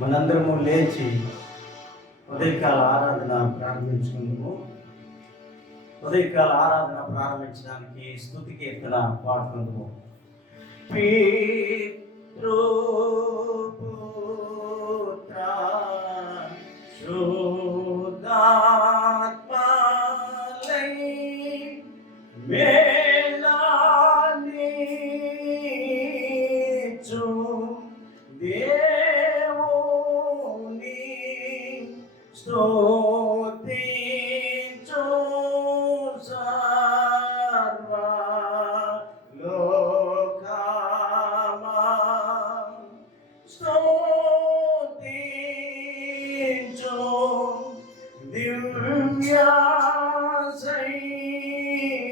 మనందరము లేచి ఉదయకాల ఆరాధన ప్రారంభించుకుందాము. ఉదయకాల ఆరాధన ప్రారంభించడానికి స్తుతి కీర్తన పాడుకుందాము. పితృపుత్ర శుద్ధాత్మలై మేళానిచు దేవుని స్తుతించు సర్వలోకమా స్తుతించు దివ్య సైన్యమా.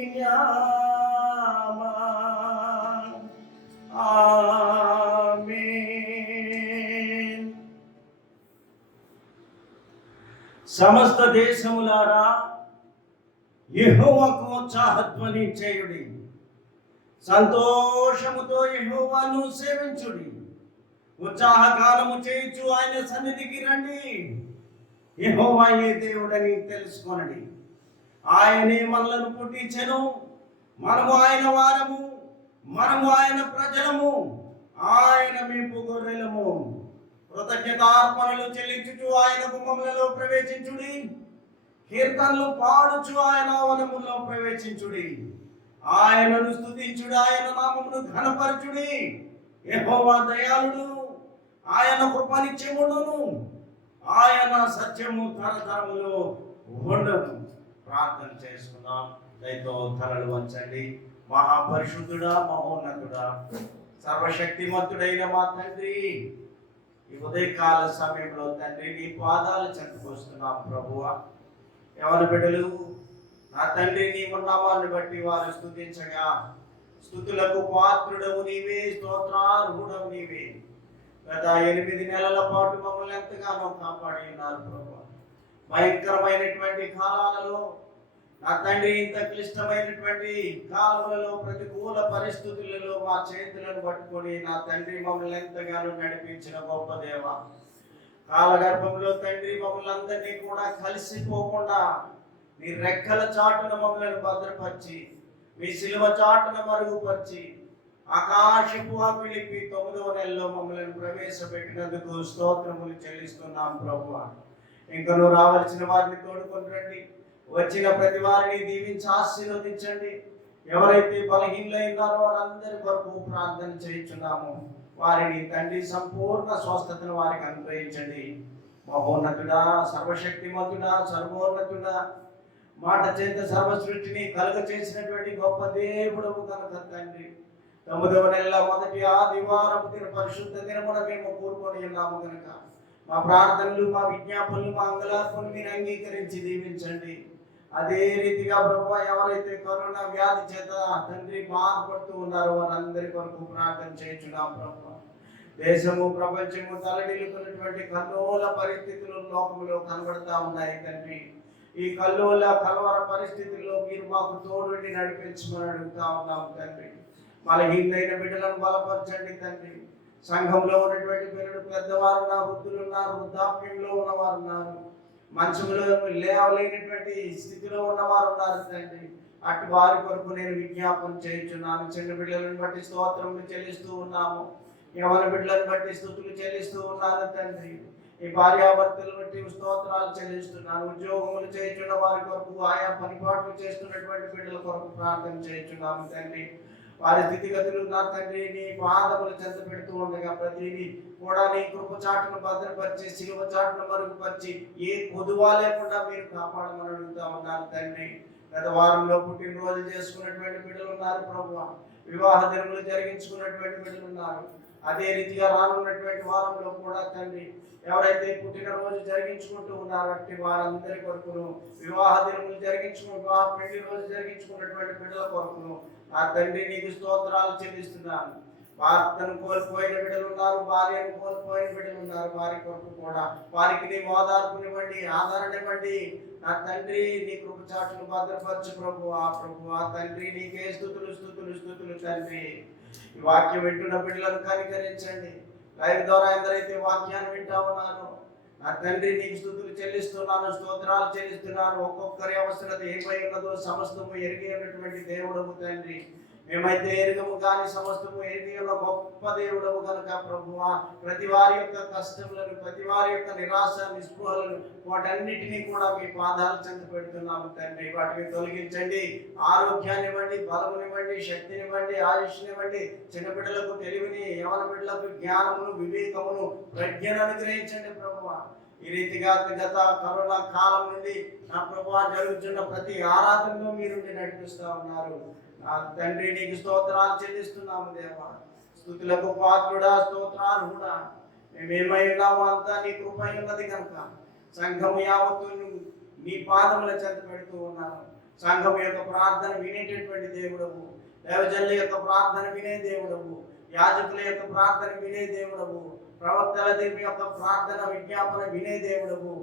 ఆమేన్. సమస్త దేశములారా యెహోవాకు ఉత్సాహధ్వని చేయుడి, సంతోషముతో యెహోవాను సేవించుడి. ఉత్సాహగానము చేయుచు ఆయన సన్నిధికి రండి. యెహోవా ఏ దేవుడని తెలుసుకొనండి. ఆయనే మనలను పుట్టించెను, మనము ఆయన వారము, మనము ఆయన ప్రజలము, ఆయన మేపు గొర్రెలము. కృతజ్ఞతార్పణలు చెల్లించుచు ఆయన గుమ్మములలో ప్రవేశించుడి. కీర్తనలు పాడుచు ఆయన వనములో ప్రవేశించుడి. ఆయనను స్తుతించుడి, ఆయన నామమును ఘనపరచుడి. యెహోవా దయాళుడు, ఆయన కృప నిత్యముండును, ఆయన సత్యము తరతరములు ఉండను. ప్రార్థన చేసుకుందాం. దయతో తలలు వంచండి. మహాపరిశుద్ధుడా, మహోన్నతుడా, సర్వశక్తిమంతుడైన మా తండ్రి, ఈ ఉదయకాల సమయంలో తండ్రి నీ పాదాలు చెంతకొస్తున్నాం ప్రభువా. యవన బిడ్డలు నా తండ్రి నీ నామాన్ని బట్టి వారు స్తుతించగా, స్తుతులకు పాత్రుడవు నీవే, స్తోత్రార్హుడవు నీవే. గత 8 నెలల పాటు మమ్మల్ని ఎంతగానో కాపాడి ఉన్నారు ప్రభువా. భయంకరమైనటువంటి కాలాలలో నా తండ్రి, ఇంత క్లిష్టమైనటువంటి కాలంలో, ప్రతికూల పరిస్థితులలో మా చేతులను పట్టుకొని నా తండ్రి మమ్మల్ని ఎంతగానో నడిపించిన గొప్ప దేవ. కాలగర్భంలో తండ్రి మమ్మల్ని అందరినీ కూడా కలిసిపోకుండా మీ రెక్కల చాటున మమ్మల్ని భద్రపరిచి, మీ శిలువ చాటున మరుగుపరిచి, ఆకాశపు పిలిపి 9వ నెలలో మమ్మల్ని ప్రవేశపెట్టినందుకు స్తోత్రములు చెల్లిస్తున్నాం ప్రభువా. ఇంకా నువ్వు రావాల్సిన వారిని తోడుకొని రండి. వచ్చిన ప్రతి వారిని దీవించి ఆశీర్వదించండి. ఎవరైతే బలహీనులైనారో వారందరి కొరకు ప్రార్థన చేయించున్నాము. వారిని తండ్రి సంపూర్ణ స్వస్థతను వారికి అనుగ్రహించండి. మహోన్నతుడా, సర్వశక్తిమంతుడా, సర్వోన్నతుడా, మాట చేత సర్వ సృష్టిని కలుగ చేసినటువంటి గొప్ప దేవుడవు కనుక తండ్రి, 9వ నెల మొదటి ఆదివారపు దిన పరిశుద్ధ దినమున మేము కూరుకొని ఉన్నాము కనుక మా ప్రార్థనలు, మా విజ్ఞాపనలు, మా అంగలార్పణలు మీరు అంగీకరించి దీవించండి. అదే రీతిగా ప్రభువా, ఎవరైతే కరోనా వ్యాధి చేత తండ్రి బాధపడుతూ ఉన్నారో వారందరి కొరకు ప్రార్థన చేయించున్నాం ప్రభువా. దేశము ప్రపంచము తలడిల్లుతున్నటువంటి కల్లోల పరిస్థితులు లోకములో కనబడతా ఉన్నాయి తండ్రి. ఈ కల్లోల కలవర పరిస్థితుల్లో మీరు మాకు తోడుండి నడిపించమని అడుగుతా ఉన్నాము తండ్రి. బలహీనైన బిడ్డలను బలపరచండి తండ్రి. సంఘంలో ఉన్నటువంటి పిల్లలు, పెద్దవారు ఉన్నారు, వృద్ధులు ఉన్నారు, వృద్ధాప్యంలో ఉన్నవారు ఉన్నారు, మంచంలో లేవలేనటువంటి స్థితిలో ఉన్నవారు ఉన్నారు తండ్రి. అటు వారి కొరకు నేను విజ్ఞాపన చేయించున్నాను. చిన్న బిడ్డలను బట్టి స్తోత్రములు చెల్లిస్తూ ఉన్నాము. యవన బిడ్డలను బట్టి స్తుతులు చెల్లిస్తూ ఉన్నాను తండ్రి. ఈ భార్యాభర్తలు బట్టి స్తోత్రాలు చెల్లిస్తున్నాను. ఉద్యోగములు చేయించున్న వారి కొరకు, ఆయా పనిపాట్లు చేస్తున్నటువంటి బిడ్డల కొరకు ప్రార్థన చేయించున్నాము తండ్రి. వారి స్థితిగతులు నా తండ్రి నీ పాదములు చెంత పెడుతూ ఉండగా ప్రతిదీ కూడా నీ కృప చాటును భద్రపరిచి, శిలువ చాటును మరుగుపరిచి, ఏ కొదువా లేకుండా మీరు కాపాడమని అడుగుతా ఉన్నాను తండ్రి. గత వారంలో పుట్టినరోజు చేసుకున్నటువంటి బిడ్డలు ఉన్నారు ప్రభువా. వివాహ దినములు జరిగించుకున్నటువంటి బిడ్డలు ఉన్నారు. అదే రీతిగా రానున్నటువంటి వారంలో కూడా తండ్రి ఎవరైతే పుట్టినరోజు జరిగించుకుంటూ ఉన్నారో అట్టి వారందరి కొరకును, వివాహ దినములు పెళ్లి రోజు జరిగించుకున్నటువంటి బిడ్డల కొరకును నా తండ్రి నీకు స్తోత్రాలు చెల్లిస్తున్నాను. భర్తను కోల్పోయిన బిడ్డలు ఉన్నారు, భార్యను కోల్పోయిన బిడ్డలు ఉన్నారు. వారి కొరకు కూడా వారికి నీ ఓదార్పునివ్వండి, ఆదరణ ఇవ్వండి. నా తండ్రి నీ కృప చాటును భద్రపరచు ప్రభువా. తండ్రి నీకే స్తుతులు తండ్రి. ఈ వాక్యం వింటున్న బిడ్డలను కనికరించండి. లైవ్ ద్వారా ఎందరైతే వాక్యాన్ని వింటా ఉన్నారో నా తండ్రి నీకు స్తుతులు చెల్లిస్తున్నాను, స్తోత్రాలు చెల్లిస్తున్నాను. ఒక్కొక్కరి అవసరత ఏమై ఉన్నదో సమస్తము ఎరిగి ఉన్నటువంటి దేవుడము తండ్రి. మేమైతే ఎరుగము కానీ సమస్తము ఎరిగి ఉన్న గొప్ప దేవుడము కనుక ప్రభువా, ప్రతి వారి యొక్క కష్టములను, ప్రతి వారి యొక్క నిరాశ నిస్పృహలను వాటన్నిటినీ కూడా మీ పాదాలు చెంత పెడుతున్నాము తండ్రి. వాటిని తొలగించండి. ఆరోగ్యాన్ని ఇవ్వండి, బలమునివ్వండి, శక్తినివ్వండి, ఆయుష్నివ్వండి. చిన్నబిడ్డలకు తెలివిని, యవన బిడ్డలకు జ్ఞానమును, వివేకమును, ప్రజ్ఞను అనుగ్రహించండి ప్రభువా. ఈ రీతిగా గత కరోనా కాలం నుండి నా ప్రభువా జరుగుతున్న ప్రతి ఆరాధనలో మీరుండి నడిపిస్తా ఉన్నారు. నా తండ్రి నీకు స్తోత్రాలు చెల్లిస్తున్నాము దేవా. స్తుతులకు పాత్రుడా, స్తోత్రార్హుడా. మేమేమై ఉన్నామో అంతా నీ కృప ఉన్నది కనుక సంఘము యావత్తు నీ పాదముల చెంత పెడుతూ ఉన్నాను. సంఘం యొక్క ప్రార్థన వినేటటువంటి దేవుడవు, దైవజనుల యొక్క ప్రార్థన వినే దేవుడవు, యాజకుల యొక్క ప్రార్థన వినే దేవుడవు, ప్రవక్తల దేవి యొక్క ప్రార్థన విజ్ఞాపన వినే దేవుడవు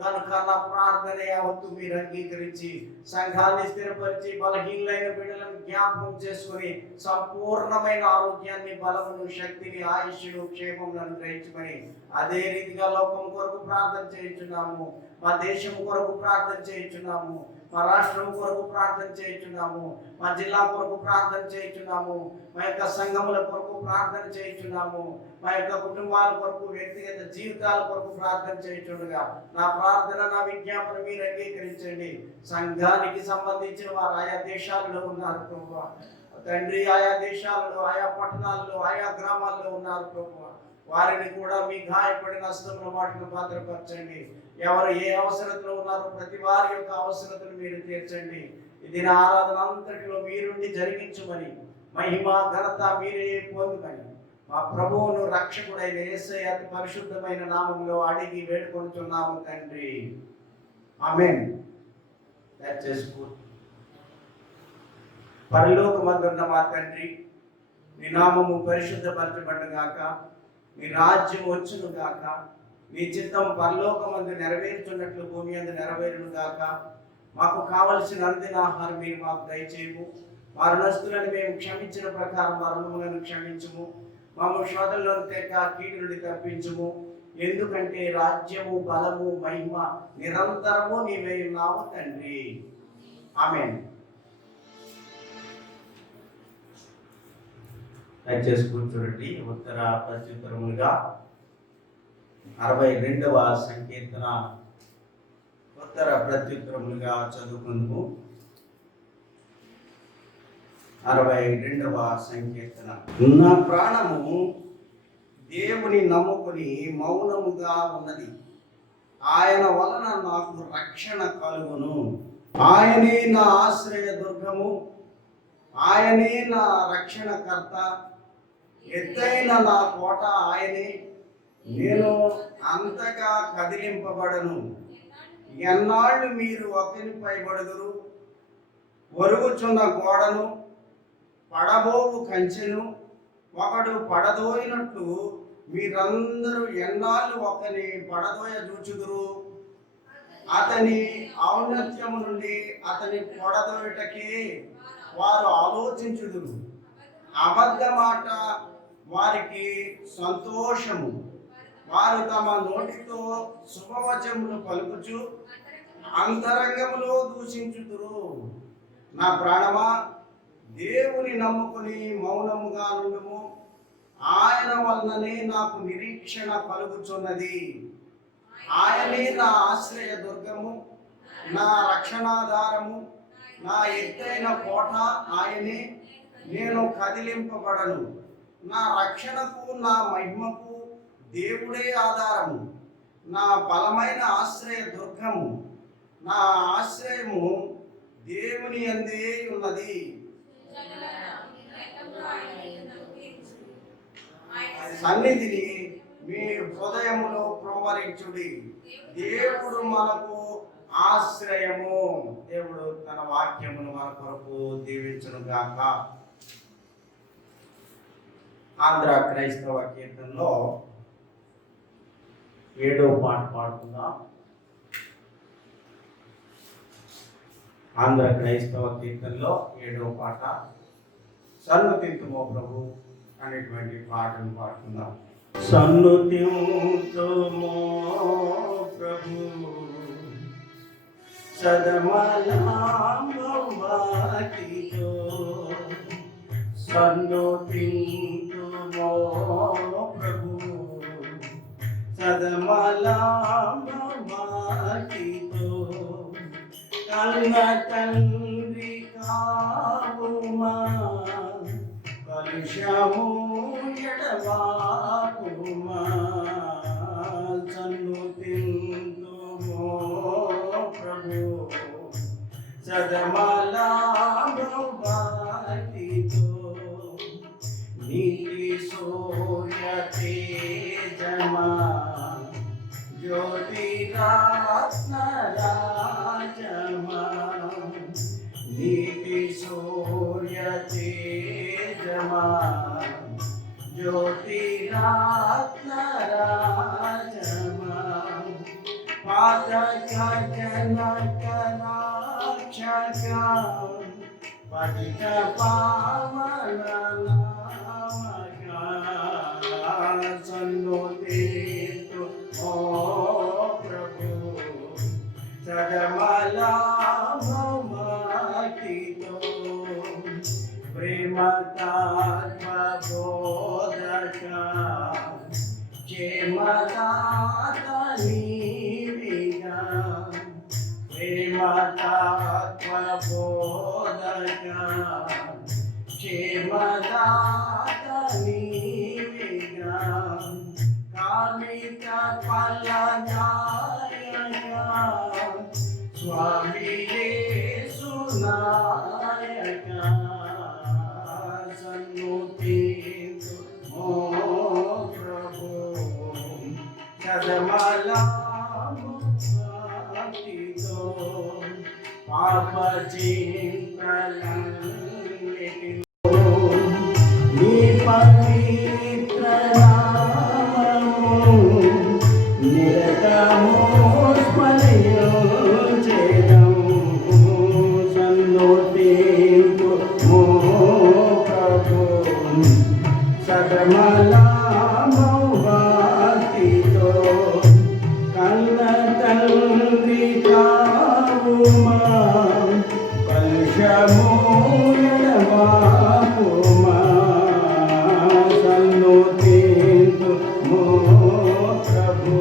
కనుక నా ప్రార్థన యావత్తు మీరు అంగీకరించి సంఘాన్ని స్థిరపరిచి బలహీనులైన బిడ్డలను జ్ఞాపకం చేసుకుని సంపూర్ణమైన ఆరోగ్యాన్ని, బలమును, శక్తిని, ఆయుష్ను, క్షేమమును అనుగ్రహించమని అదే రీతిగా లోకం కొరకు ప్రార్థన చేయించున్నాము. మా దేశం కొరకు ప్రార్థన చేయించున్నాము. మా రాష్ట్రం కొరకు ప్రార్థన చేయించున్నాము. మా జిల్లా కొరకు ప్రార్థన చేయించున్నాము. మా యొక్క సంఘముల కొరకు ప్రార్థన చేయించున్నాము. మా యొక్క కుటుంబాల కొరకు, వ్యక్తిగత జీవితాల కొరకు ప్రార్థన చేయించుండగా నా ప్రార్థన, నా విజ్ఞాపన మీరు అంగీకరించండి. సంఘానికి సంబంధించిన వారు ఆయా దేశాలలో ఉన్నారు ప్రభువా తండ్రి. ఆయా దేశాలలో, ఆయా పట్టణాల్లో, ఆయా గ్రామాల్లో ఉన్నారు ప్రభువా. వారిని కూడా మీ గాయపడిన హస్తముల వాటిని భద్రపరచండి. ఎవరు ఏ అవసరతలో ఉన్నారో ప్రతి వారి యొక్క అవసరతను మీరు తీర్చండి. ఇది నా ఆరాధన అంతటిలో మీరుండి జరిగించమని, మహిమ ఘనత మీరే పొందుమని మా ప్రభువును రక్షకుడైన యేసయ్య అతి పరిశుద్ధమైన నామములో అడిగి వేడుకొనుచున్నాము తండ్రి. ఆమేన్. దయచేసి పరలోకమందున్న మా తండ్రి, నీ నామము పరిశుద్ధపరచబడును గాక, నీ రాజ్యం వచ్చును గాక, నీ చిత్తం పరలోకమందు నెరవేరుచున్నట్లు భూమి అందు నెరవేరును గాక. మాకు కావలసిన అనుదిన ఆహారం మీరు మాకు దయచేయము. మా రుణస్తులను మేము క్షమించిన ప్రకారం మా రుణములను క్షమించుము. మాము శోధనలో తేక కీడు నుండి తప్పించుము. ఎందుకంటే రాజ్యము, బలము, మహిమ నిరంతరము నీవే ఉన్నావు తండ్రి. ఆమేన్. దయచేసి కూర్చోండి. ఉత్తర ప్రత్యుత్తరములుగా 62వ సంకీర్తన ఉత్తర ప్రత్యుత్తరములుగా చదువుకుందుము. 62వ సంకీర్తన. నా ప్రాణము దేవుని నమ్ముకుని మౌనముగా ఉన్నది. ఆయన వలన నాకు రక్షణ కలుగును. ఆయనే నా ఆశ్రయ దుర్గము, ఆయనే నా రక్షణకర్త, ఎత్తైన నా కోట ఆయనే. నేను అంతగా కదిలింపబడను. ఎన్నాళ్ళు మీరు ఒకరిపై పడుదురు? ఒరుగుచున్న గోడను, పడబోవు కంచెను ఒకడు పడదోయినట్లు మీరందరూ ఎన్నాళ్ళు ఒకని పడదోయ చూచుదురు? అతని ఔన్నత్యము నుండి అతని పడదోయటకే వారు ఆలోచించుదురు. అబద్ధ మాట వారికి సంతోషము. వారు తమ నోటితో శుభవచములు పలుకుచు అంతరంగములో దూషించుదురు. నా ప్రాణమా, దేవుని నమ్ముకుని మౌనముగా నుండుము. ఆయన వలననే నాకు నిరీక్షణ కలుగుచున్నది. ఆయనే నా ఆశ్రయ దుర్గము, నా రక్షణాధారము, నా ఎత్తైన కోట ఆయనే. నేను కదిలింపబడను. నా రక్షణకు, నా మహిమకు దేవుడే ఆధారము. నా బలమైన ఆశ్రయ దుర్గము, నా ఆశ్రయము దేవుని యందే ఉన్నది. సన్నిధిని మీ హృదయములో ప్రోమరించుడి. దేవుడు మనకు ఆశ్రయము. దేవుడు తన వాక్యమును మన కొరకు దీవించును గాక. ఆంధ్ర క్రైస్తవ కీర్తనలో 7వ పాట పాడుకుందాం. ఆంధ్ర క్రైస్తవ కీర్తనలో 7వ పాట సన్నుతింతుమో ప్రభు అనేటువంటి పాటను పాడుకుందాం. సన్నుతింతుమో ప్రభు సదమలాంబవాటితో సన్నుతింతుమో ప్రభు సదమలాంబవాటితో కన్న తండ్రి కావుమా కలుషము ఎడబాకుమా సన్నుతింతుమో ప్రభు సదమలాంబవాటితో నీతి సూర్య తేజమా జ్యోతిరాత్మ రాజమా నీతి సూర్య తేజమా జ్యోతిరాత్మ రాజమా పాదక జనక రాక్షక పతిత పావన నామక సన్నుతింతు ఓ ప్రభు సదమలాంబవాటితో ప్రేమతాత్మ బోధక క్షేమదాత నీవిగా ప్రేమతాత్మ బోధక క్షేమదాత నీవిగా కామిక ఫలదాయక స్వామి యేసునాయక సన్నుతింతు ఓ ప్రభు సదమలాంబవాటితో పాప చింతలన్నిటిలో నీ పవిత్ర నామము నిరతము స్మరించెదము సన్నుతింతు ఓ ప్రభు సదమలాంబవాటితో కన్న తండ్రి కావుమా కలుషము ఎడబాకుమా సన్నుతింతు ఓ ప్రభు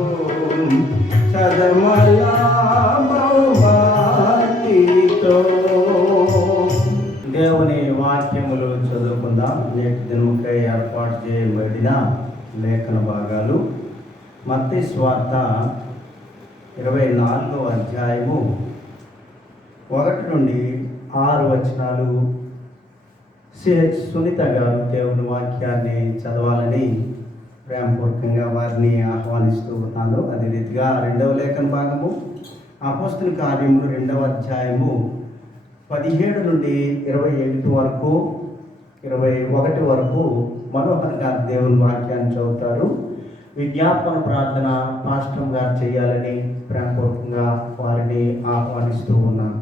సదమలాంబవాటితో. దేవుని వాక్యములు చదువుకుందాం. నేటి దినముకై ఏర్పాటు చేయబడిన లేఖన భాగాలు మత్తయి సువార్త 24వ అధ్యాయము 1 నుండి 6 వచనాలు. సిహెచ్ సునీత గారు దేవుని వాక్యాన్ని చదవాలని ప్రేమపూర్వకంగా వారిని ఆహ్వానిస్తూ ఉన్నాను. అదే రీతిగా 2వ లేఖన భాగము అపోస్తలుల కార్యములు 2వ అధ్యాయము 17 నుండి 28 వరకు 21 వరకు మనోహర్ గారు దేవుని వాక్యాన్ని చదువుతారు. విజ్ఞాపన ప్రార్థన పాస్టర్ గారు చేయాలని ప్రేమపూర్వకంగా వారిని ఆహ్వానిస్తూ ఉన్నాను.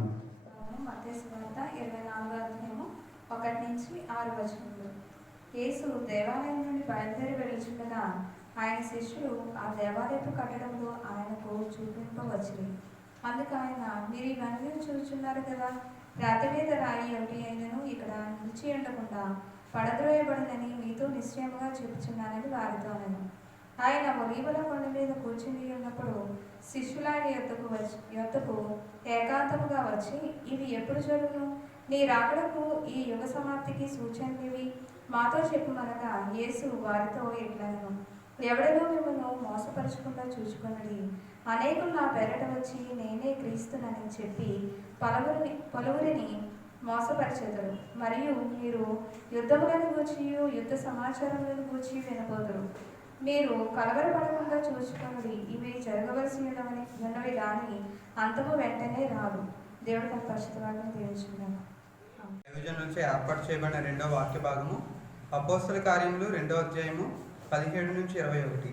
మత్తయి సువార్త 24వ అధ్యాయము 1 నుంచి 6 వచనములు. యేసు దేవాలయం నుండి బయలుదేరి వెళ్ళుచుండగా ఆయన శిష్యులు ఆ దేవాలయపు కట్టడంలో ఆయనకు చూపింపవచ్చిరి. అందుకు ఆయన, మీరు ఇవన్నీ చూచున్నారు కదా, రాతి మీద రాయి ఒకటి అయినను ఇక్కడ నిలిచి ఉండకుండా పడద్రోయబడినని మీతో నిశ్చయముగా చెప్పుచున్నానని వారితో అనెను. ఆయన ఒలీవల కొండ మీద కూర్చుని ఉన్నప్పుడు శిష్యుల యొద్దకు ఏకాంతముగా వచ్చి, ఇవి ఎప్పుడు జరుగును? నీ రాకడకు ఈ యుగ సమాప్తికి సూచనలివి మాతో చెప్పుమనగా యేసు వారితో ఇట్లనెను, ఎవడనో మిమ్మల్ని మోసపరచకుండా చూచుకొనుడి. అనేకులు నా పేరట వచ్చి నేనే క్రీస్తునని చెప్పి పలువురిని మోసపరిచెదరు. మరియు మీరు యుద్ధములను గూర్చి యుద్ధ సమాచారములను గూర్చి వినబోదురు. మీరు కలవరపడకుండా చూచుకొనుడి. ఇవి జరగవలసి ఉన్నవి కానీ అంతము వెంటనే రావు. దేవుడు తన పరిశుద్ధ వాక్యం దీవించుకున్నాను. దైవజనుల నుంచి ఏర్పాటు చేయబడిన 2వ వాక్య భాగము అపోస్తలుల కార్యములు 2వ అధ్యాయము 17 నుంచి 21.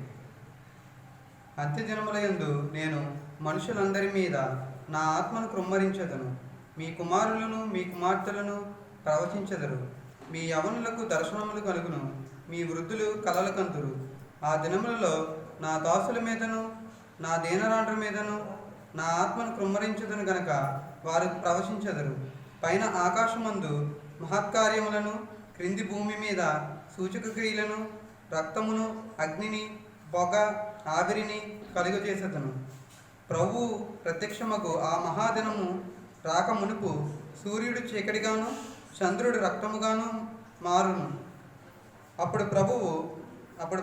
అంత్యదినములయందు నేను మనుషులందరి మీద నా ఆత్మను కృమ్మరించెదను. మీ కుమారులను మీ కుమార్తెలను ప్రవచించెదరు. మీ యవనులకు దర్శనములు కలుగును. మీ వృద్ధులు కలలు కంతురు. ఆ దినములలో నా దాసుల మీదను నా దీనరాండ్ర మీదను నా ఆత్మను కృమ్మరించదును గనక వారు ప్రవశించెదరు. పైన ఆకాశమందు మహత్కార్యములను, క్రింది భూమి మీద సూచక క్రియలను, రక్తమును, అగ్నిని, పొగ, ఆవిరిని కలుగజేసేదను. ప్రభువు ప్రత్యక్షమగు ఆ మహాదినము రాక మునుపు సూర్యుడు చీకటిగాను చంద్రుడు రక్తముగాను మారును. అప్పుడు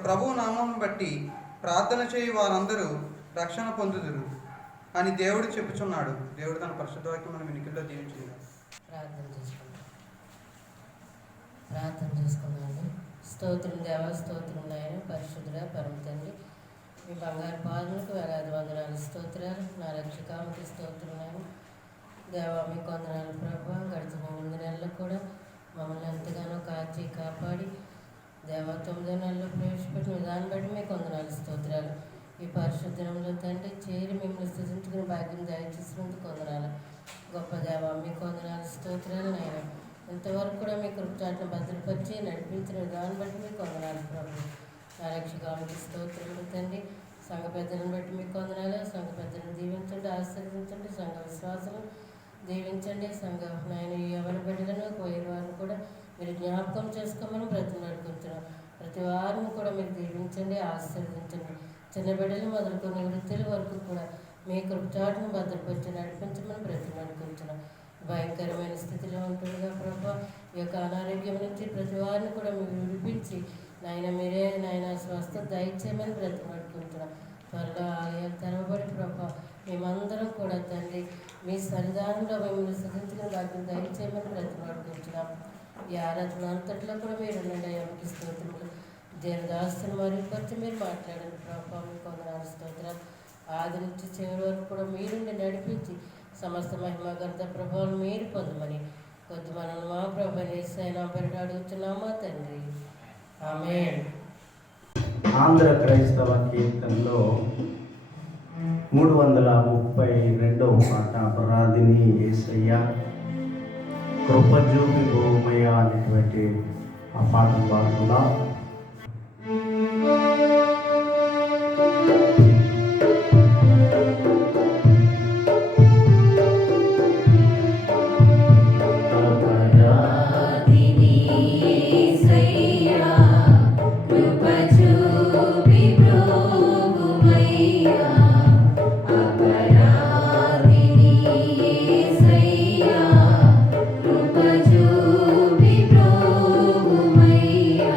ప్రభువు నామమును బట్టి ప్రార్థన చేయు వారందరూ రక్షణ పొందుదురు అని దేవుడు చెప్పుచున్నాడు. దేవుడు తన పరిశుద్ధ వాక్యం మన వినికిల్లో దీవించును. ప్రార్థన చేసుకున్నాను. స్తోత్రం దేవ, స్తోత్రం నాయన, పరిశుద్ధుడా, పరమ తండ్రి, మీ బంగారు పాదములకు వేలాది వందనాలు, స్తోత్రాలు. నా రక్షకానికి స్తోత్రం నాయన దేవ, మీకు వందనాలు ప్రభా. గడిచిన 8 నెలలు కూడా మమ్మల్ని ఎంతగానో కాచి కాపాడి దేవ 9వ నెలలో ప్రవేశపెట్టిన విధానం బట్టి మీకు వందనాలు, స్తోత్రాలు. ఈ పరిశుద్ధంలో తండ్రి చేరి మిమ్మల్ని స్థుతించుకుని భాగ్యం దయచేసినందుకు వందనాలు. గొప్ప దేవ, మీకు వందనాలు, స్తోత్రాలు నాయన. ఇంతవరకు కూడా మీ కృపచాట్ను భద్రపరిచి నడిపించిన విధానం బట్టి మీకు వందనాలు ప్రభు. నా రక్షకానికి స్తోత్రములు తండ్రి. సంఘ పెద్దలను బట్టి మీకు వందనాలు. సంఘ పెద్దలను దీవించండి, ఆశీర్వదించండి. సంఘ విశ్వాసాలను దీవించండి. సంఘ నాయన ఎవరి బిడ్డలను పోయిన వారిని కూడా మీరు జ్ఞాపకం చేసుకోమని బ్రతిమాడుకుంటున్నాం. ప్రతి వారిని కూడా మీరు దీవించండి, ఆశీర్వదించండి. చిన్న బిడ్డలు మొదలుకొని వృత్తుల వరకు కూడా మీ కృపచాటును భద్రపరిచి నడిపించమని బ్రతిమాడుకుంటున్నాం. భయంకరమైన స్థితిలో ఉంటుందిగా ప్రభా, ఈ యొక్క అనారోగ్యం నుంచి ప్రతి వారిని కూడా మీరు విడిపించి నాయన మీరే నాయన స్వస్థత దయచేయమని బ్రతిమాడుకుంటున్నాం. త్వరలో ఆలయాలు తెరవబడి ప్రభా, మేమందరం కూడా తండ్రి మీ సన్నిధానంలో మిమ్మల్ని స్థుతించుకుని వాటిని దయచేయమని బ్రతిమాడుకుంటున్నాం. ఈ ఆరాధన అంతట్లో కూడా మీరు ఉండండి. అయ్యానికి స్తోత్రములు. దేవదాస్తుని మరుగుపరిచి మీరు మాట్లాడండి ప్రభా, మీకు వందనాలు, స్తోత్రాలు. ఆది నుంచి చివరి వరకు కూడా మీరుండి నడిపించి సమస్త మహిమ గంత ప్రభావం మీరు పొందమని కొద్ది మనల్ని మా ప్రభు యేసయ్య పేరిట అడుగుతున్నామా తండ్రి, ఆమేన్. ఆంధ్ర క్రైస్తవ కీర్తనలో 332వ పాట, అపరాధిని యేసయ్య కృపజూపి గోమయ్య అనేటువంటి ఆ పాట పాడుతున్నా. కృప చూపి ప్రోభుమయ్యా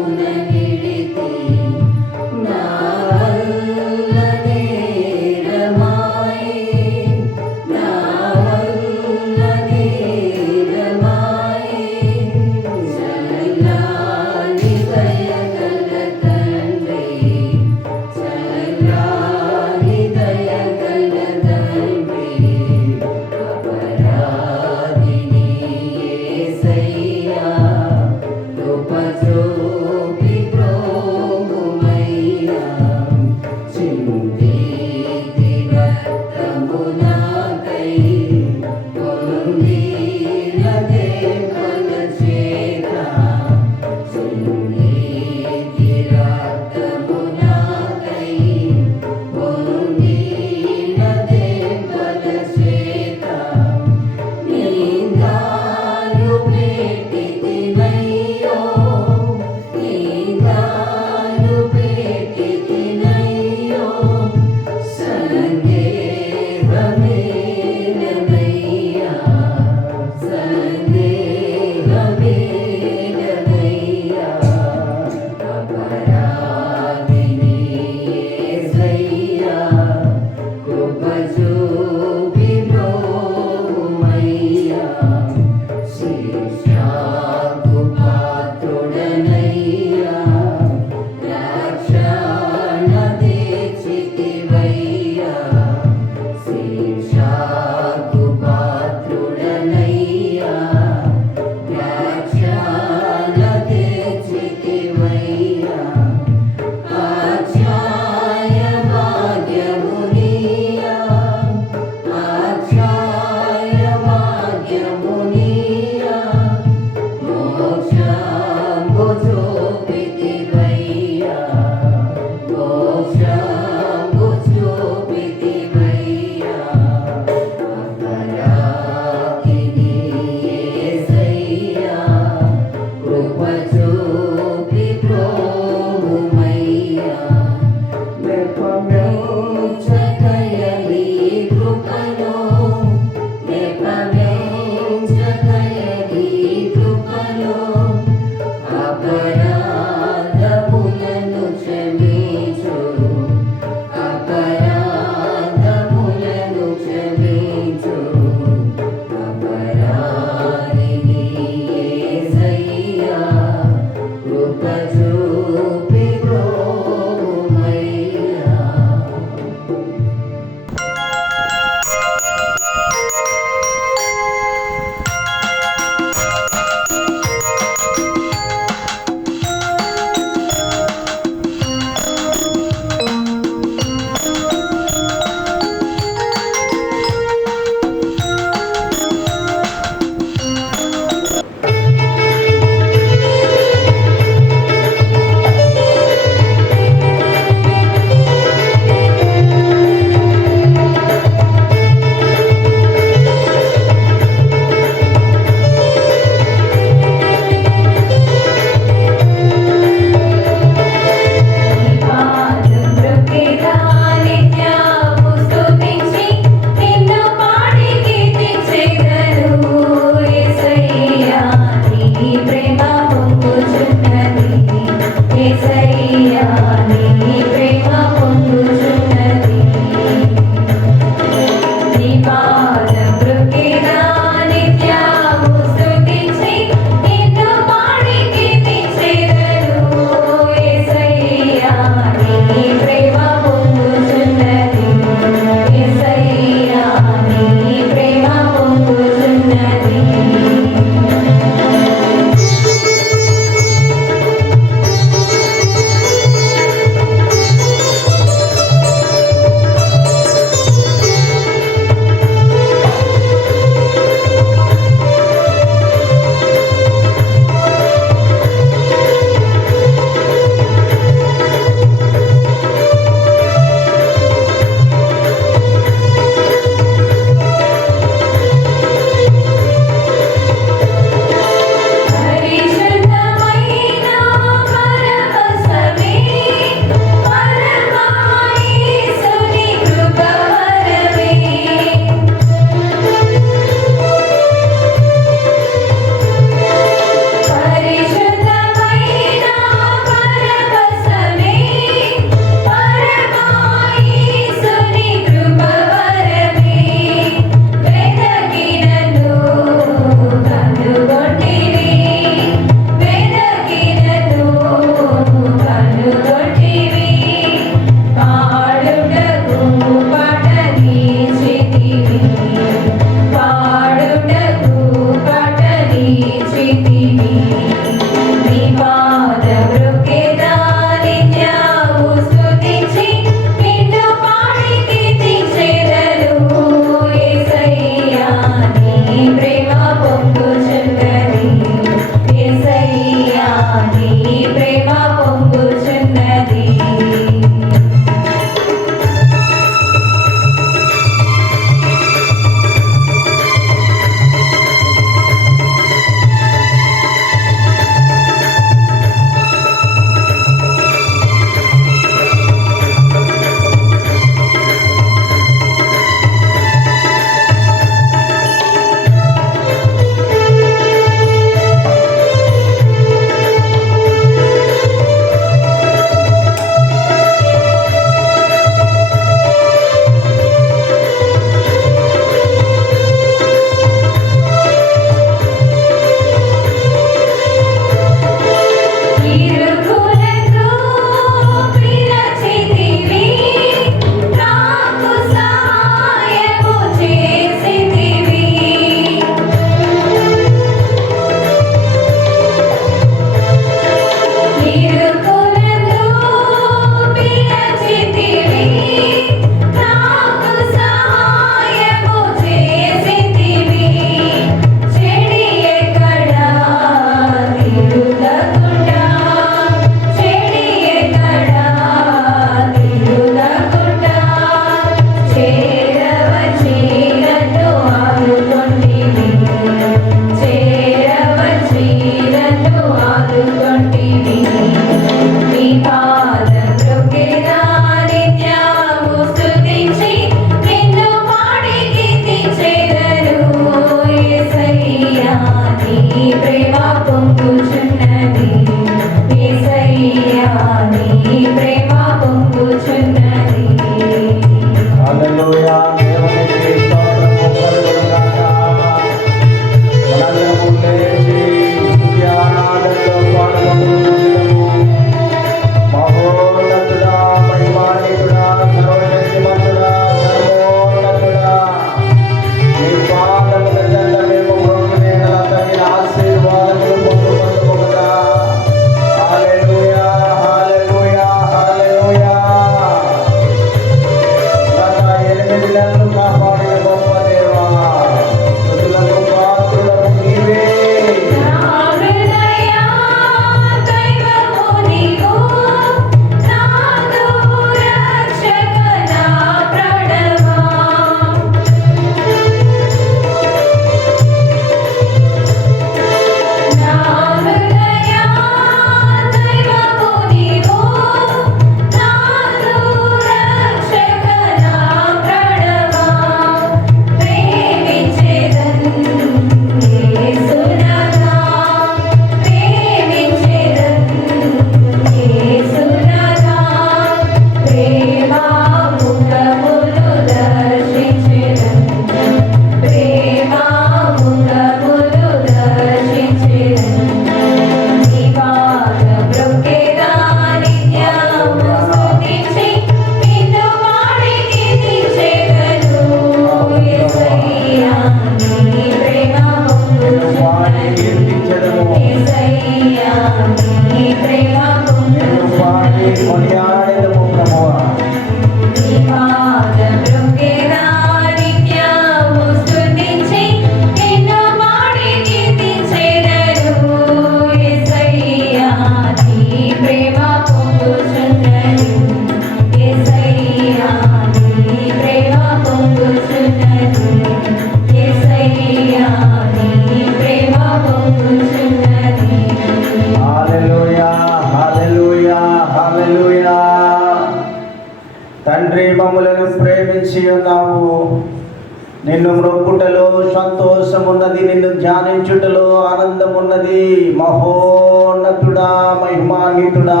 నిన్ను మ్రొక్కుటలో సంతోషమున్నది, నిన్ను ధ్యానించుటలో ఆనందమున్నది. మహోన్నతుడా, మహిమాన్వితుడా,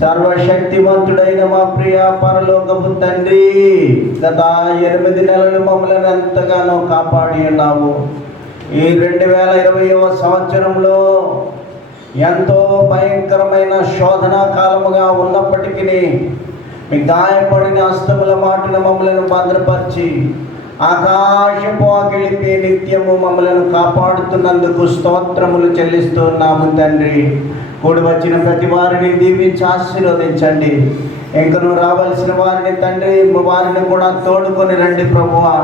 సర్వశక్తిమంతుడైన మా ప్రియ పరలోకపు తండ్రి, గత 8 నెలలు మమ్మల్ని ఎంతగానో కాపాడి ఉన్నావు. ఈ 2020వ సంవత్సరంలో ఎంతో భయంకరమైన శోధనా కాలముగా ఉన్నప్పటికీ మీ గాయపడిన హస్తముల మాటన మమ్మలను భద్రపరిచి ఆకాశపు ఆకలిపై నిత్యము మమ్మలను కాపాడుతున్నందుకు స్తోత్రములు చెల్లిస్తున్నాము తండ్రి. కూడి వచ్చిన ప్రతి వారిని దీవించి ఆశీర్వదించండి. ఇంకను రావాల్సిన వారిని తండ్రి, వారిని కూడా తోడుకొని రండి ప్రభువా.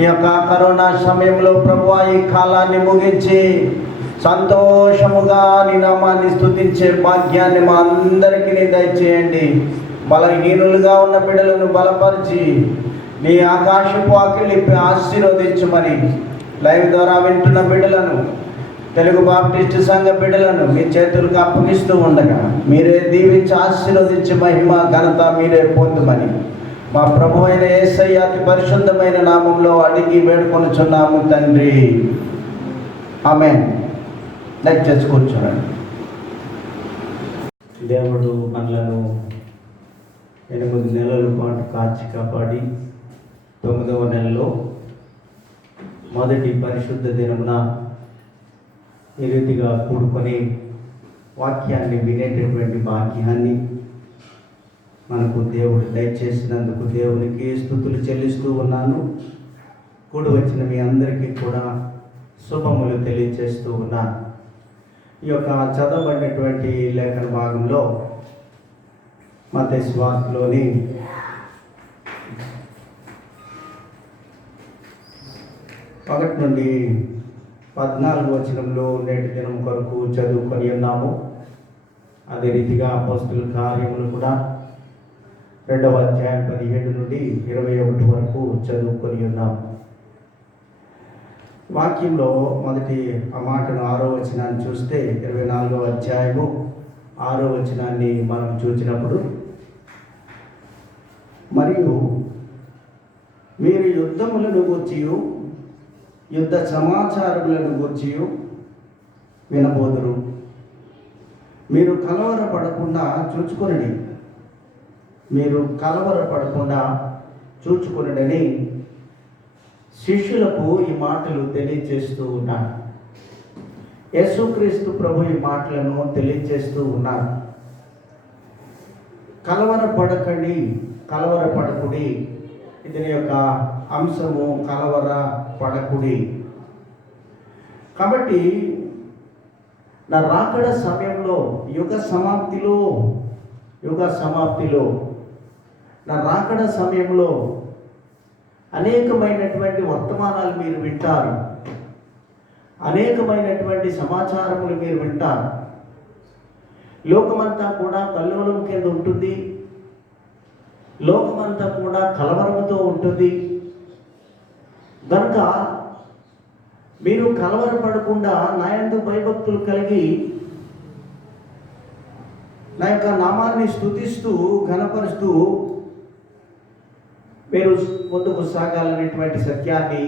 ఈ యొక్క కరోనా సమయంలో ప్రభువా, ఈ కాలాన్ని ముగించి సంతోషముగా నీ నామాన్ని స్తుతించే భాగ్యాన్ని మా అందరికీ దయచేయండి. బలహీనులుగా ఉన్న బిడ్డలను బలపరిచి నీ ఆకాశపు ఆకలిపి ఆశీర్వదించమని లైవ్ ద్వారా వింటున్న బిడ్డలను, తెలుగు బాప్టిస్ట్ సంఘ బిడ్డలను మీ చేతులకు అప్పగిస్తూ ఉండగా మీరే దీవించి ఆశీర్వదించి మహిమ ఘనత మీరే పొందుమని మా ప్రభు అయిన యేసయ్య అతి పరిశుద్ధమైన నామంలో అడిగి వేడుకొనుచున్నాము తండ్రి. ఆమేన్. దయచేసి కూర్చోండి. దేవుడు మనలను 8 నెలల పాటు కాచి కాపాడి 9వ నెలలో మొదటి పరిశుద్ధ దినమున ఈ రీతిగా కూడుకొని వాక్యాన్ని వినేటటువంటి భాగ్యాన్ని మనకు దేవుడు దయచేసినందుకు దేవునికి స్తుతులు చెల్లిస్తూ ఉన్నాను. కూడి వచ్చిన మీ అందరికీ కూడా శుభములు తెలియజేస్తూ ఉన్నాను. ఈ యొక్క చదవబడినటువంటి లేఖన భాగంలో మత్తయి సువార్తలోని 1 నుండి 14 వచనంలో నేటి దినం కొరకు చదువుకొని ఉన్నాము. అదే రీతిగా అపోస్తలుల కార్యములు కూడా 2వ అధ్యాయం 17 నుండి 21 వరకు చదువుకొని ఉన్నాము. వాక్యంలో మొదటి ఆ మాటను 6వ వచనాన్ని చూస్తే 24వ అధ్యాయము 6వ వచనాన్ని మనం చూసినప్పుడు, మరియు మీరు యుద్ధములను గూర్చియు యుద్ధ సమాచారములను గూర్చియు వినబోదురు. మీరు కలవరపడకుండా చూచుకొనండి, మీరు కలవరపడకుండా చూచుకొనడని శిష్యులకు ఈ మాటలు తెలియజేస్తూ ఉన్నారు. యేసుక్రీస్తు ప్రభు ఈ మాటలను తెలియజేస్తూ ఉన్నారు. కలవరపడకండి, కలవరపడకుడి. దీని యొక్క అంశము కలవరపడకుడి. కాబట్టి నా రాకడ సమయంలో యుగ సమాప్తిలో నా రాకడ సమయంలో అనేకమైనటువంటి వర్తమానాలు మీరు వింటారు, అనేకమైనటువంటి సమాచారములు మీరు వింటారు. లోకమంతా కూడా కల్లోలం కింద ఉంటుంది, లోకమంతా కూడా కలవరముతో ఉంటుంది. కనుక మీరు కలవరపడకుండా నా యందు భయభక్తులు కలిగి నా యొక్క నామాన్ని స్తుతిస్తూ ఘనపరుస్తూ మీరు ముందుకు సాగాలనేటువంటి సత్యాన్ని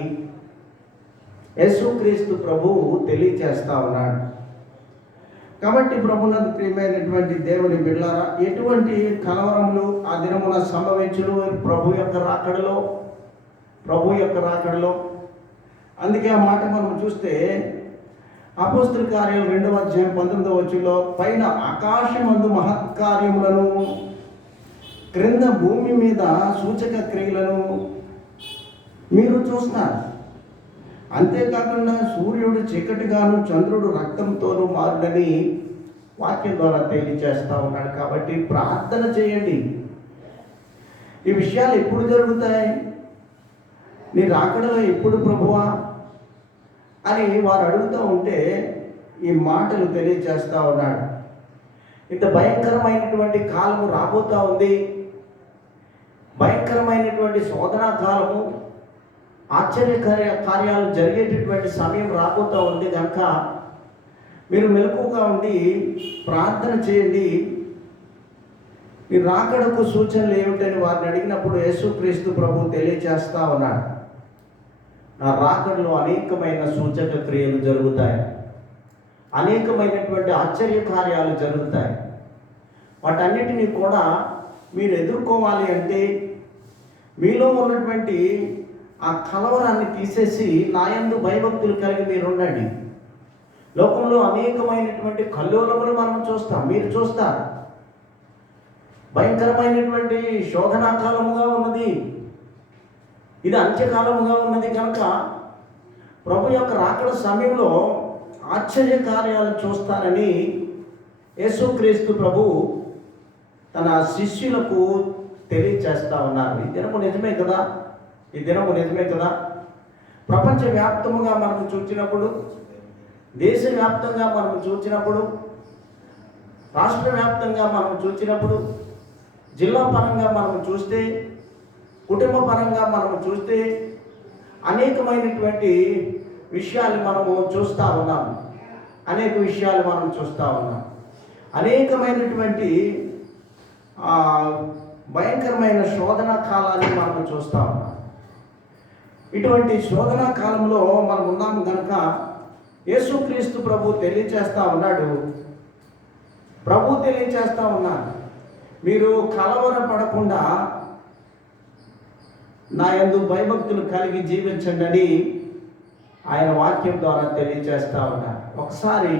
యేసుక్రీస్తు ప్రభువు తెలియచేస్తా ఉన్నాడు. కాబట్టి ప్రభునందు ప్రియమైనటువంటి దేవుని బిడ్డలారా, ఎటువంటి కలవరములు ఆ దినమున సంభవించును ప్రభు యొక్క రాకడలో. అందుకే ఆ మాట మనం చూస్తే అపోస్తలుల కార్యాలు 2వ అధ్యాయం 19వ వచనంలో, పైన ఆకాశమందు మహత్కార్యములను, క్రింద భూమి మీద సూచక క్రియలను మీరు చూస్తారు. అంతేకాకుండా సూర్యుడు చీకటిగాను చంద్రుడు రక్తంతోనూ మారుడని వాక్యం ద్వారా తెలియజేస్తూ ఉన్నాడు. కాబట్టి ప్రార్థన చేయండి. ఈ విషయాలు ఎప్పుడు జరుగుతాయి, నీ రాకడలో ఎప్పుడు ప్రభువా అని వారు అడుగుతూ ఉంటే ఈ మాటలు తెలియజేస్తూ ఉన్నాడు. ఇంత భయంకరమైనటువంటి కాలము రాబోతూ ఉంది, భయంకరమైనటువంటి శోధనా కాలము, కార్యాలు జరిగేటటువంటి సమయం రాబోతూ ఉంది. కనుక మీరు మెలకువగా ఉండి ప్రార్థన చేయండి. మీ రాకడకు సూచనలు ఏమిటని వారిని అడిగినప్పుడు యేసుక్రీస్తు ప్రభు తెలియజేస్తా ఉన్నాడు. నా రాకడలో అనేకమైన సూచక క్రియలు జరుగుతాయి, అనేకమైనటువంటి ఆశ్చర్య కార్యాలు జరుగుతాయి. వాటన్నిటినీ కూడా మీరు ఎదుర్కోవాలి అంటే మీలో ఉన్నటువంటి ఆ కలవరాన్ని తీసేసి నా యందు భయభక్తులు కలిగి మీరు ఉండండి. లోకంలో అనేకమైనటువంటి కల్లోలములు మనం చూస్తాం, మీరు చూస్తారు. భయంకరమైనటువంటి శోధనా కాలముగా ఉన్నది, ఇది అంత్యకాలముగా ఉన్నది. కనుక ప్రభు యొక్క రాకడ సమయంలో ఆశ్చర్య కార్యాలు చూస్తారని యేసుక్రీస్తు ప్రభు తన శిష్యులకు తెలియచేస్తా ఉన్నారు. ఈ దినము నిజమే కదా, ఈ దినము నిజమే కదా. ప్రపంచవ్యాప్తముగా మనం చూచినప్పుడు, దేశవ్యాప్తంగా మనం చూచినప్పుడు, రాష్ట్ర వ్యాప్తంగా మనం చూచినప్పుడు, జిల్లా పరంగా మనం చూస్తే, కుటుంబ పరంగా మనం చూస్తే అనేకమైనటువంటి విషయాలు మనము చూస్తూ ఉన్నాం. అనేక విషయాలు మనం చూస్తూ ఉన్నాం. అనేకమైనటువంటి భయంకరమైన శోధన కాలాన్ని మనం చూస్తూ ఉన్నాం. ఇటువంటి శోధన కాలంలో మనం ఉన్నాము కనుక యేసుక్రీస్తు ప్రభు తెలియచేస్తూ ఉన్నాడు. ప్రభు తెలియచేస్తూ ఉన్నాడు, మీరు కలవరపడకుండా నా యందు భయభక్తులు కలిగి జీవించండి అని ఆయన వాక్యం ద్వారా తెలియచేస్తా ఉన్నారు. ఒకసారి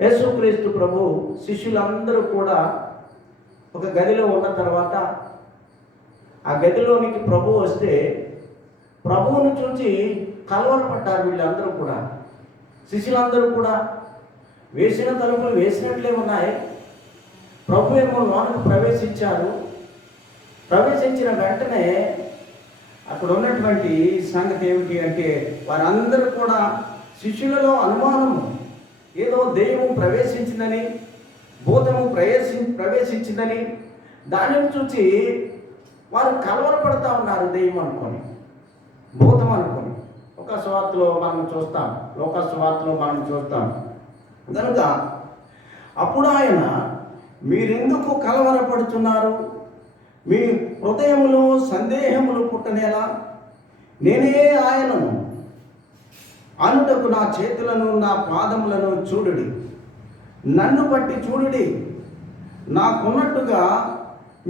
యేసుక్రీస్తు ప్రభు శిష్యులందరూ కూడా ఒక గదిలో ఉన్న తర్వాత ఆ గదిలోనికి ప్రభు వస్తే ప్రభువును చూసి కలవరపడ్డారు వీళ్ళందరూ కూడా. శిష్యులందరూ కూడా వేసిన తలుపులు వేసినట్లే ఉన్నాయి. ప్రభు ఏమో లోనికి ప్రవేశించారు. ప్రవేశించిన వెంటనే అక్కడ ఉన్నటువంటి సంగతి ఏమిటి అంటే వారందరూ కూడా శిష్యులలో అనుమానం, ఏదో దెయ్యము ప్రవేశించిందని, భూతము ప్రవేశించిందని దానిని చూసి వారు కలవరపడతా ఉన్నారు. దెయ్యం అనుకొని, భూతం అనుకొని. ఒక సువార్తలో మనం చూస్తాం, లోక సువార్తలో మనం చూస్తాం. కనుక అప్పుడు ఆయన, మీరెందుకు కలవరపడుతున్నారు? మీ హృదయములో సందేహములు పుట్టనేలా? నేనే ఆయనను అనుటకు నా చేతులను నా పాదములను చూడుడి, నన్ను బట్టి చూడుడి. నాకున్నట్టుగా